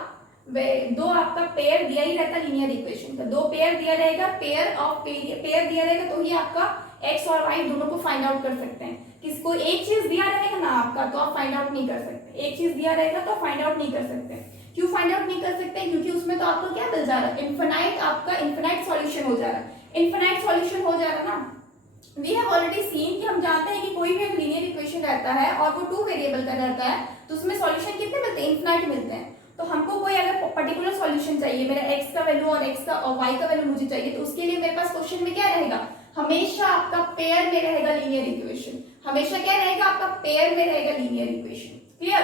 पेयर दिया ही रहता है लीनियर इक्वेशन का, दो पेयर दिया रहेगा, पेयर दिया रहेगा, तो ही आपका x और y दोनों को फाइंड आउट कर सकते हैं। किसको एक चीज दिया रहेगा ना आपका, तो आप फाइंड आउट नहीं कर सकते, एक चीज दिया रहेगा तो फाइंड आउट नहीं कर सकते। क्यों फाइंड आउट नहीं कर सकते, क्योंकि उसमें तो आपको क्या मिल जा रहा है, इनफिनाइट सॉल्यूशन हो जा रहा है, इनफिनाइट सॉल्यूशन हो जा रहा है ना। वी हैव ऑलरेडी सीन कि हम जानते हैं कि कोई भी एक लीनियर इक्वेशन रहता है और वो टू वेरिएबल का रहता है, तो उसमें सॉल्यूशन कितने मिलते हैं, इनफिनाइट मिलते हैं। तो हमको कोई अगर पर्टिकुलर सॉल्यूशन चाहिए, मेरा x का वैल्यू और x का और y का वैल्यू मुझे चाहिए, तो उसके लिए मेरे पास क्वेश्चन में क्या रहेगा, हमेशा आपका पेयर में रहेगा लीनियर इक्वेशन, हमेशा क्या रहेगा आपका पेयर में रहेगा लीनियर इक्वेशन, क्लियर।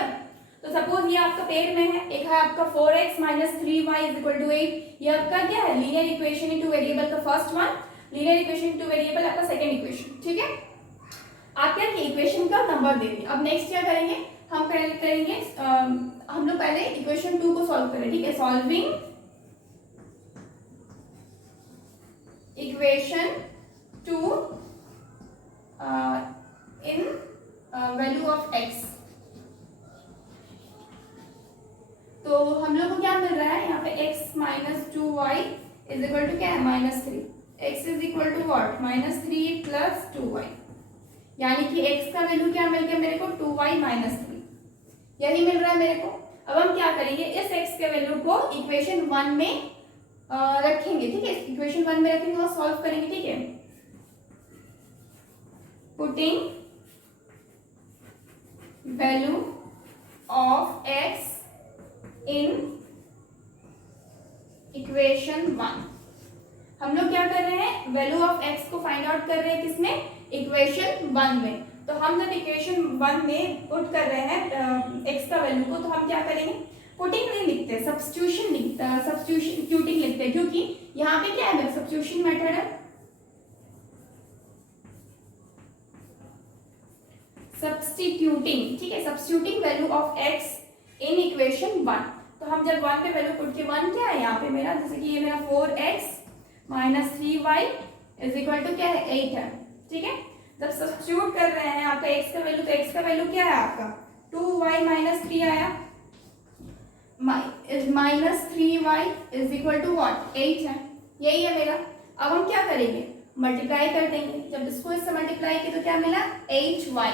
तो सपोज ये आपका पेयर में है, एक है आपका 4x minus 3y is equal to 8, ये आपका क्या है लीनियर इक्वेशन इनटू वेरिएबल का first one, linear equation into variable आपका सेकंड इक्वेशन, ठीक है। आप क्या इक्वेशन का नंबर देंगे। अब नेक्स्ट क्या करेंगे, हम करेंगे हम लोग पहले इक्वेशन 2 को सॉल्व करें, ठीक है। Solving equation 2 in value of x। तो हम लोग को क्या मिल रहा है यहाँ पे, x minus 2y is equal to क्या है -3, x is equal to what -3 plus 2y, यानी कि x का वैल्यू क्या मिल गया मेरे को 2y -3, यही मिल रहा है मेरे को। अब हम क्या करेंगे, इस x के वैल्यू को इक्वेशन 1 में रखेंगे, ठीक है, इक्वेशन 1 में रखेंगे और सॉल्व करेंगे, ठीक है। Putting value of x in equation 1, हम लोग क्या कर रहे हैं, वैल्यू ऑफ x को फाइंड आउट कर रहे हैं, किसमें, इक्वेशन 1 में। तो हम जब इक्वेशन 1 में पुट कर रहे हैं x का वैल्यू को, तो हम क्या करेंगे, पुटिंग नहीं लिखते, सब्स्टिट्यूटिंग लिखते हैं, क्योंकि यहाँ पे क्या है मेरा सब्स्टिट्यूशन मेथड है, सब्स्टिट्यूटिंग, ठीक है, substituting value of x in equation 1। तो हम जब 1 पे वैल्यू पुट के 1 क्या है यहाँ पे मेरा, जैसे कि ये मेरा 4x minus 3y is equal to क्या है 8 है, ठीक है। जब सब्स्टिट्यूट कर रहे हैं आपका x का वैल्यू, तो x का वैल्यू क्या है आपका 2y माइनस 3 आया, minus 3y is equal to what 8 है, यही है मेरा। अब हम क्या करेंगे, मल्टीप्लाई कर देंगे। जब इसको इससे मल्टीप्लाई किया तो क्या मिला 8y,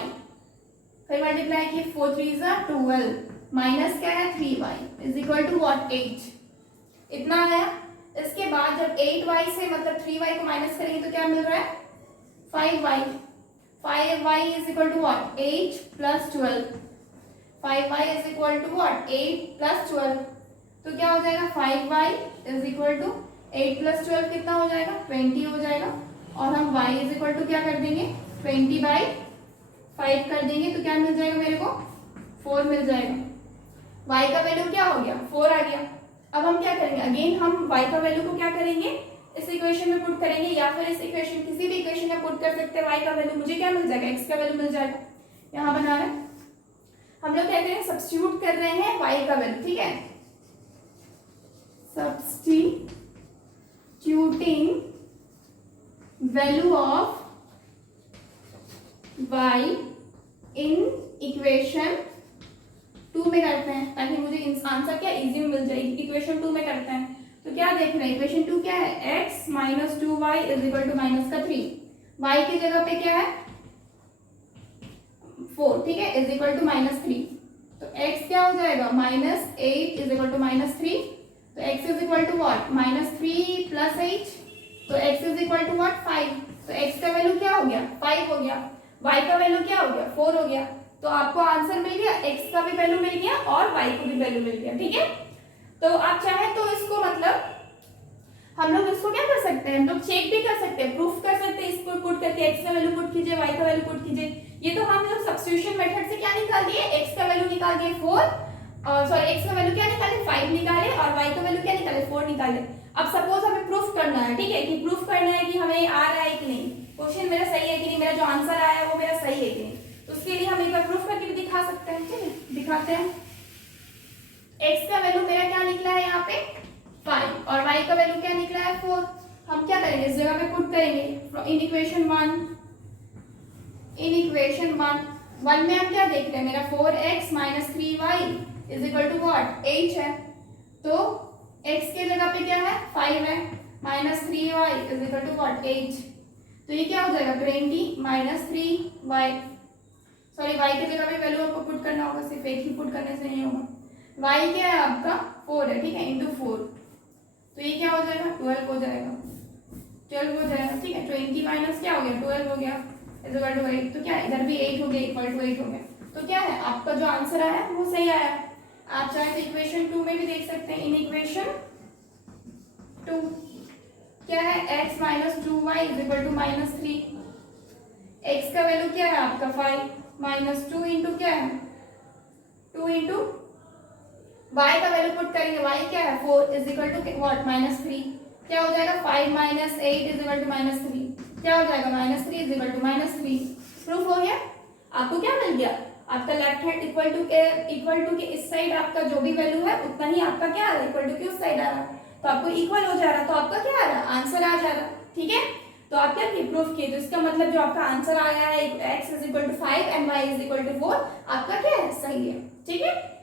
फिर मल्टीप्लाई किए 4 3 12, माइनस क्या है 3y is equal to what 8, इतना आया। इसके बाद जब 8y से मतलब 3y को माइनस करेंगे तो क्या मिल रहा है 5y, 5y is equal to what 8 plus 12, 5y is equal to what 8 plus 12, तो क्या हो जाएगा 5y is equal to 8 plus 12 कितना हो जाएगा 20 हो जाएगा। और हम y इज इक्वल टू क्या कर देंगे 20/5 कर देंगे, तो क्या मिल जाएगा मेरे को 4 मिल जाएगा। y का वैल्यू क्या हो गया 4 आ गया। अब हम क्या करेंगे, अगेन हम y का वैल्यू को क्या करेंगे इस इक्वेशन में पुट करेंगे, या फिर इस इक्वेशन किसी भी इक्वेशन में पुट कर सकते हैं। y का वैल्यू मुझे क्या मिल जाएगा x का वैल्यू मिल जाएगा। यहाँ बना रहे हम लोग क्या करेंगे सब्स्टिट्यूट कर रहे हैं y का वैल्यू, ठीक है, substituting value of y in equation 2 में करते हैं, ताकि मुझे आंसर क्या इजी में मिल जाएगी। इक्वेशन 2 में करते हैं तो क्या देख रहे हैं, इक्वेशन 2 क्या है x minus 2y is equal to minus का 3, y की जगह पे क्या है 4, ठीक है, इज इक्वल टू माइनस 3, तो x क्या हो जाएगा minus 8 is equal to minus 3, तो x is equal to what minus 3 plus 8, तो x is equal to what 5, तो x का वैल्यू क्या हो गया 5 हो गया, y का वैल्यू क्या हो गया 4 हो गया। तो आपको आंसर मिल गया, x का भी वैल्यू मिल गया और y को भी वैल्यू मिल गया, ठीक है। तो आप चाहे तो इसको मतलब हम लोग इसको क्या कर सकते हैं, हम लोग चेक भी कर सकते हैं, प्रूफ कर सकते हैं, इसको पुट करके x का वैल्यू पुट कीजिए, y का वैल्यू पुट कीजिए। ये तो हम लोग सब्स्टिट्यूशन मेथड से क्या निकाल दिए, x का वैल्यू निकाल दिए 4, और सॉरी x का वैल्यू क्या निकाले 5 निकाले, और y का वैल्यू क्या निकाले 4 निकाले। अब सपोज हमें प्रूफ करना है, ठीक है, कि प्रूफ करना है कि हमें आ रहा है कि नहीं, क्वेश्चन मेरा सही है कि नहीं, मेरा जो आंसर आया है वो मेरा सही है कि नहीं, तो उसके लिए हम एक बार प्रूफ करके भी दिखा सकते हैं, ठीक है, दिखाते हैं। x का वैल्यू मेरा क्या निकला है यहाँ पे 5, और y का वैल्यू क्या निकला है 4। हम क्या करेंगे इस जगह पे पुट करेंगे इन इक्वेशन 1 में हम क्या देख रहे हैं, मेरा 4x minus 3y is equal to what 8 है, तो x के जगह पे क्या है 5 है, minus 3y is equal to what 8, तो ये क्या हो जाएगा 20 माइनस 3y, सॉरी y की जगह पे वैल्यू आपको पुट करना होगा, सिर्फ एक ही पुट करने से नहीं होगा। y क्या है आपका 4 है, ठीक है, इंटू 4, तो ये क्या हो जाएगा 12 हो जाएगा, 12 हो जाएगा, ठीक है। 20 माइनस क्या हो गया 12 हो गया इज इक्वल टू 8, तो क्या है इधर भी 8 हो गया इक्वल टू 8 हो गया, तो क्या है आपका जो आंसर आया वो सही आया। आप चाहे तो इक्वेशन 2 में भी देख सकते हैं, इन इक्वेशन 2 क्या है x minus 2y is equal to minus 3, x का वैल्यू क्या है आपका 5 माइनस 2 इंटू क्या है 2 इंटू y का वैल्यू पुट करेंगे, y क्या है 4 is equal to what minus 3, क्या हो जाएगा 5 minus 8 is equal to minus 3, क्या हो जाएगा minus 3 is equal to minus 3। Proof हो गया। आपको क्या मिल गया, आपका लेफ्ट हैंड इक्वल टू के इस साइड आपका जो भी वैल्यू है उतना ही आपका क्या आ रहा है इक्वल टू के उस साइड आ रहा है, तो आपको इक्वल हो जा रहा है, तो आपका क्या आ रहा है आंसर आ जा रहा है, ठीक है। तो आप क्या किए प्रूफ किए, तो इसका मतलब जो आपका आंसर आया है x is equal to 5 and y is equal to 4 आपका क्या है सही है, ठीक है।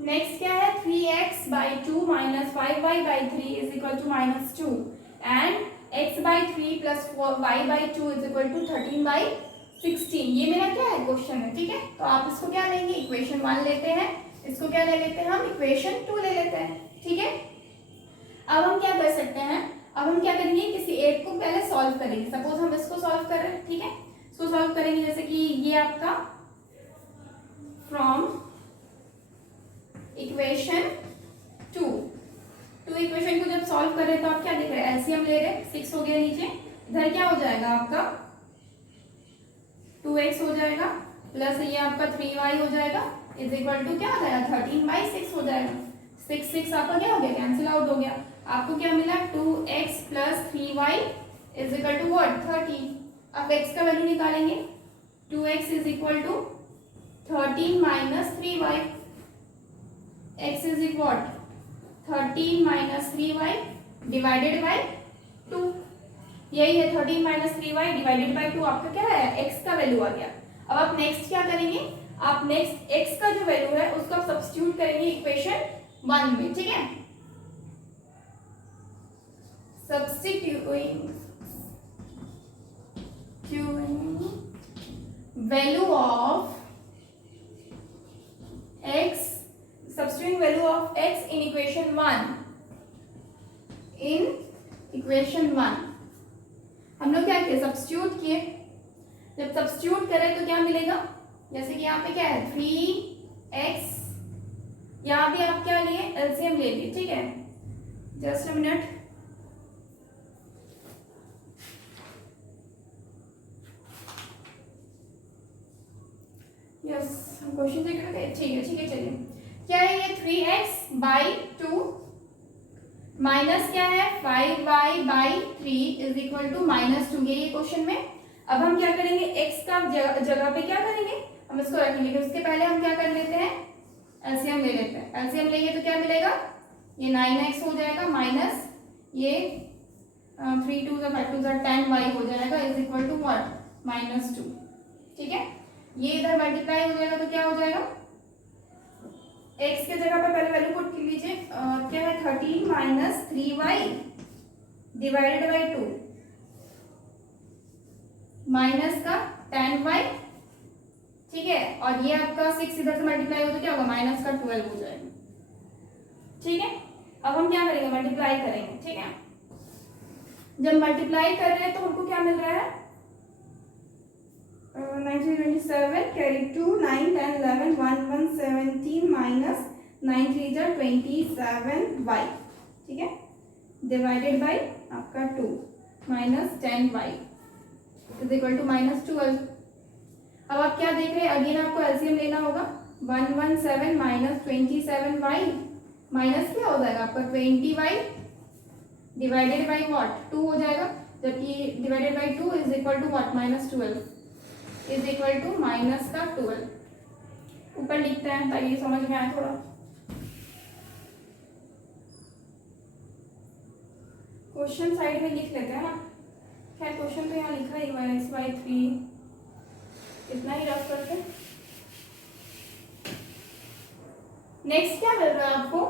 नेक्स्ट क्या है 3x by 2 minus 5y by 3 is equal to minus 2 and x by 3 plus 4y by 2 is equal to 13 by 16। ये मेरा क्या है क्वेश्चन है, ठीक है। तो आप इसको क्या लेंगे इक्वेशन 1 लेते हैं, इसको क्या ले लेते हैं हम इक्वेशन 2 ले लेते हैं, ठीक है। अब हम क्या कर सकते हैं, अब हम क्या करेंगे किसी एक को पहले सॉल्व करेंगे। सपोज हम इसको सॉल्व कर रहे हैं, ठीक है, इसको सॉल्व करेंगे जैसे कि ये आपका फ्रॉम इक्वेशन 2 इक्वेशन को जब सॉल्व कर रहे हैं तो आप क्या देख रहे हैं एलसीएम ले रहे हैं, 6 हो गया नीचे, इधर क्या हो जाएगा आपका 2x हो जाएगा प्लस ये आपका 3y हो जाएगा इज इक्वल टू क्या हो जाएगा 13/6 हो जाएगा। 6 आपका क्या हो गया कैंसिल आउट हो गया, आपको क्या मिला 2x plus 3y is equal to what 30। अब x का वैल्यू निकालेंगे, 2x is equal to 13 minus 3y, x is equal 13 minus 3y divided by 2, यही है 13 माइनस 3y डिवाइडेड बाई 2 आपका क्या है x का वैल्यू आ गया। अब आप नेक्स्ट क्या करेंगे, आप नेक्स्ट x का जो वैल्यू है उसको आप सब्स्टिट्यूट करेंगे इक्वेशन 1 में, ठीक है। सब्स्टिट्यूइंग value of x, substituting value of x in equation 1, in equation 1 हम लोग क्या किए, सब्स्टिट्यूट किए। जब सब्स्टिट्यूट करें तो क्या मिलेगा, जैसे कि यहाँ पे क्या है 3x, यहाँ पे आप क्या लिए एलसीएम ले लिए, ठीक है। Just a minute, yes question देख रहे थे, ठीक है चलिए। क्या है ये 3x बाई 2 माइनस क्या है 5y by 3 is equal to -2, ये क्वेश्चन में। अब हम क्या करेंगे, x का जगह पे क्या करेंगे, हम इसको रखेंगे, लेकिन उसके पहले हम क्या कर लेते हैं, एलसीएम ले लेते हैं। एलसीएम लेंगे तो क्या मिलेगा, ये 9x हो जाएगा माइनस ये 3 2 5 2 10y हो जाएगा इज इक्वल टू व्हाट -2, ठीक है। ये इधर मल्टीप्लाई हो जाएगा तो क्या हो जाएगा, x के जगह पर पहले वैल्यू पुट कर लीजिए, क्या है 13 minus 3y divided by 2 minus का 10y, ठीक है। और ये आपका 6 इधर से मल्टीप्लाई हो तो क्या होगा, माइनस का 12 हो जाएगा, ठीक है। अब हम क्या करेंगे, मल्टीप्लाई करेंगे, ठीक है। जब मल्टीप्लाई कर रहे हैं तो हमको क्या मिल रहा है, 1927 कैरी 2 9 10 11 1 1 17 माइनस 9 3 27y, ठीक है, डिवाइडेड बाई आपका 2 minus 10y is equal to -12। अब आप क्या देख रहे हैं, अगेन आपको एलसीएम लेना होगा, 117 माइनस 27y माइनस क्या हो जाएगा आपका 20y डिवाइडेड बाई व्हाट 2 हो जाएगा, जबकि divided by 2 is equal to what -12 is equal to minus का 12। ऊपर लिखते हैं ताकि ये समझ में आए थोड़ा। क्वेश्चन साइड में लिख लेते हैं ना, खैर क्वेश्चन तो यहाँ लिखा ही हुआ है x/3, इतना ही रफ करते हैं। नेक्स्ट क्या मिल रहा है आपको,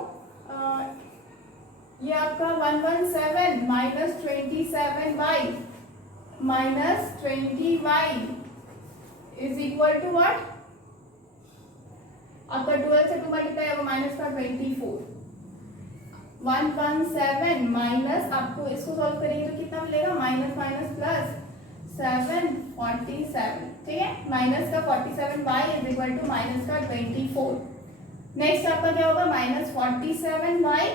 ये आपका 117 minus 27y minus 20y is equal to what, आपका 12 से 2 मल्टीप्लाई होगा माइनस का 24। 117 माइनस, आपको इसको सॉल्व करेंगे तो कितना मिलेगा, माइनस माइनस प्लस 747, ठीक है। माइनस का 47y is equal to minus का 24। नेक्स्ट आपका क्या होगा, minus 47y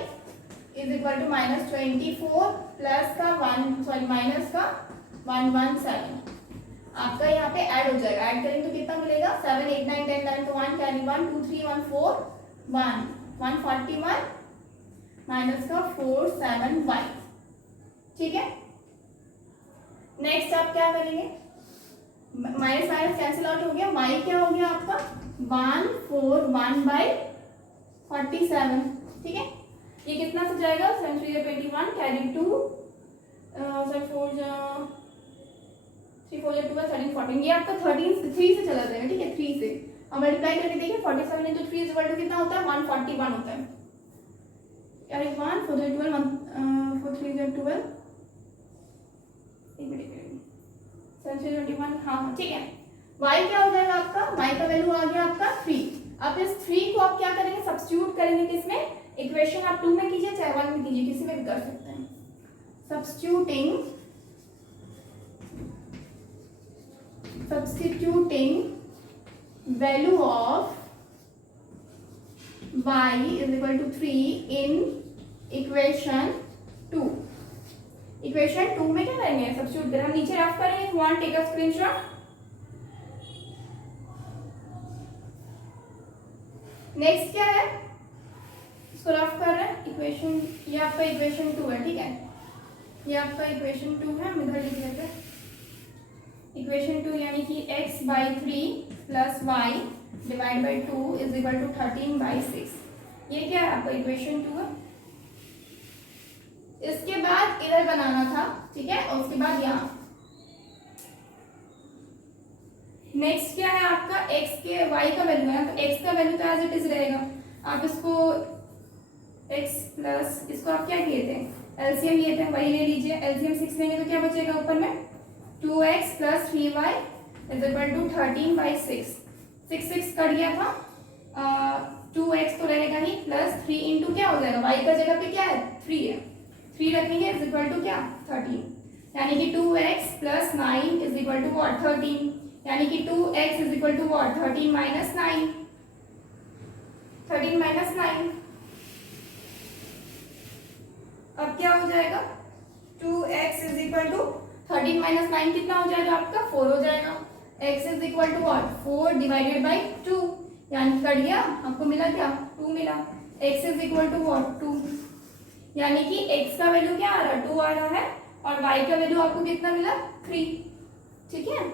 is equal to minus 24 plus का माइनस का 117, आपका यहाँ पे ऐड हो जाएगा। ऐड करेंगे तो कितना मिलेगा, 7 8 9 10 11 तो 1 कैरी 1 2 3 1 4 1 141 माइनस का 47y, ठीक है। नेक्स्ट आप क्या करेंगे, माइनस माइनस कैंसिल आउट हो गया, y क्या हो गया आपका 141 बाई 47, ठीक है। ये कितना से जाएगा, 7 3 21 कैरी 2 3 4 12 13 14, ये आपका 3 से चला जाएगा, ठीक है। 3 से अब मल्टीप्लाई करके देखिए, 47 into 3 इज इक्वल टू कितना होता है, 141 होता है। यार 1 4 12 4 3 12, एक मिनट 7 3 21, हाँ ठीक है। y क्या हो जाएगा आपका, y का वैल्यू आ गया आपका 3। अब इस 3 को आप क्या करेंगे, सब्स्टिट्यूट करेंगे किसमें, इक्वेशन आप 2 में कीजिए चाहे 1 में कीजिए, किसी में भी कर सकते हैं। substituting value of y is equal to 3 in equation 2। Equation 2 में क्या करेंगे, सब्स्टिट्यूट करें, हम नीचे रफ करेंगे, one take a screenshot. Next क्या है, इसको रफ कर रहे हैं, इक्वेशन, ये आपका इक्वेशन 2 है, ठीक है। ये आपका इक्वेशन 2 है, हम इधर लिख लेते हैं इक्वेशन 2, यानी कि x/3 plus y divide by 2 is equal to 13/6। ये क्या है आपका इक्वेशन 2 है। इसके बाद इधर बनाना था, ठीक है, और उसके बाद यहाँ। नेक्स्ट क्या है आपका, x के y का वैल्यू है, तो x का वैल्यू तो एज इट इज रहेगा। आप इसको x प्लस इसको आप क्या किए थे, एलसीएम लिए थे, वही ले लीजिए। एलसीएम 6 लेंगे तो क्या बचेगा ऊपर में, 2x plus 3y is equal to 13/6। 6 cut गया था, 2x तो रहेगा ही, प्लस 3 इंटू क्या हो जाएगा, y का जगह पे क्या है 3 है, 3 रखेंगे इज इक्वल टू क्या 13, यानी कि 2x plus 9 is equal to what 13, यानी कि 2x is equal to what 13 minus 9, 13 minus 9। अब क्या हो जाएगा, 2x is equal to 13 minus 9 कितना हो जाएगा आपका 4 हो जाएगा। x is equal to what 4 divided by 2, यानी कट गया, आपको मिला क्या 2 मिला। x is equal to what 2, यानी कि x का वैल्यू क्या आ रहा है 2 आ रहा है, और y का वैल्यू आपको कितना मिला 3, ठीक है।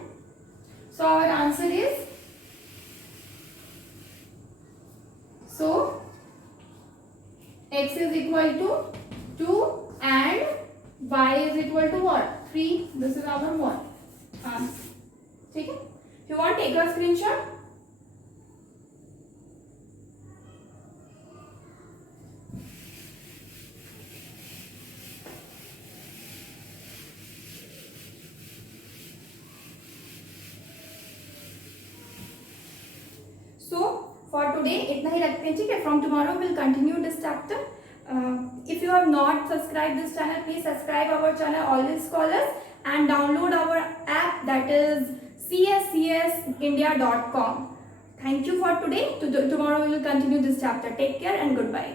So our answer is, so x is equal to 2 and y is equal to what 3, this is our what answer, ठीक है। if you want take a screenshot। so for today इतना ही रखते हैं, ठीक है। from tomorrow we'll continue this chapter। if you have not subscribed this channel, please subscribe our channel Always Scholars and download our app, that is cscsindia.com। thank you for today, tomorrow we will continue this chapter, take care and goodbye।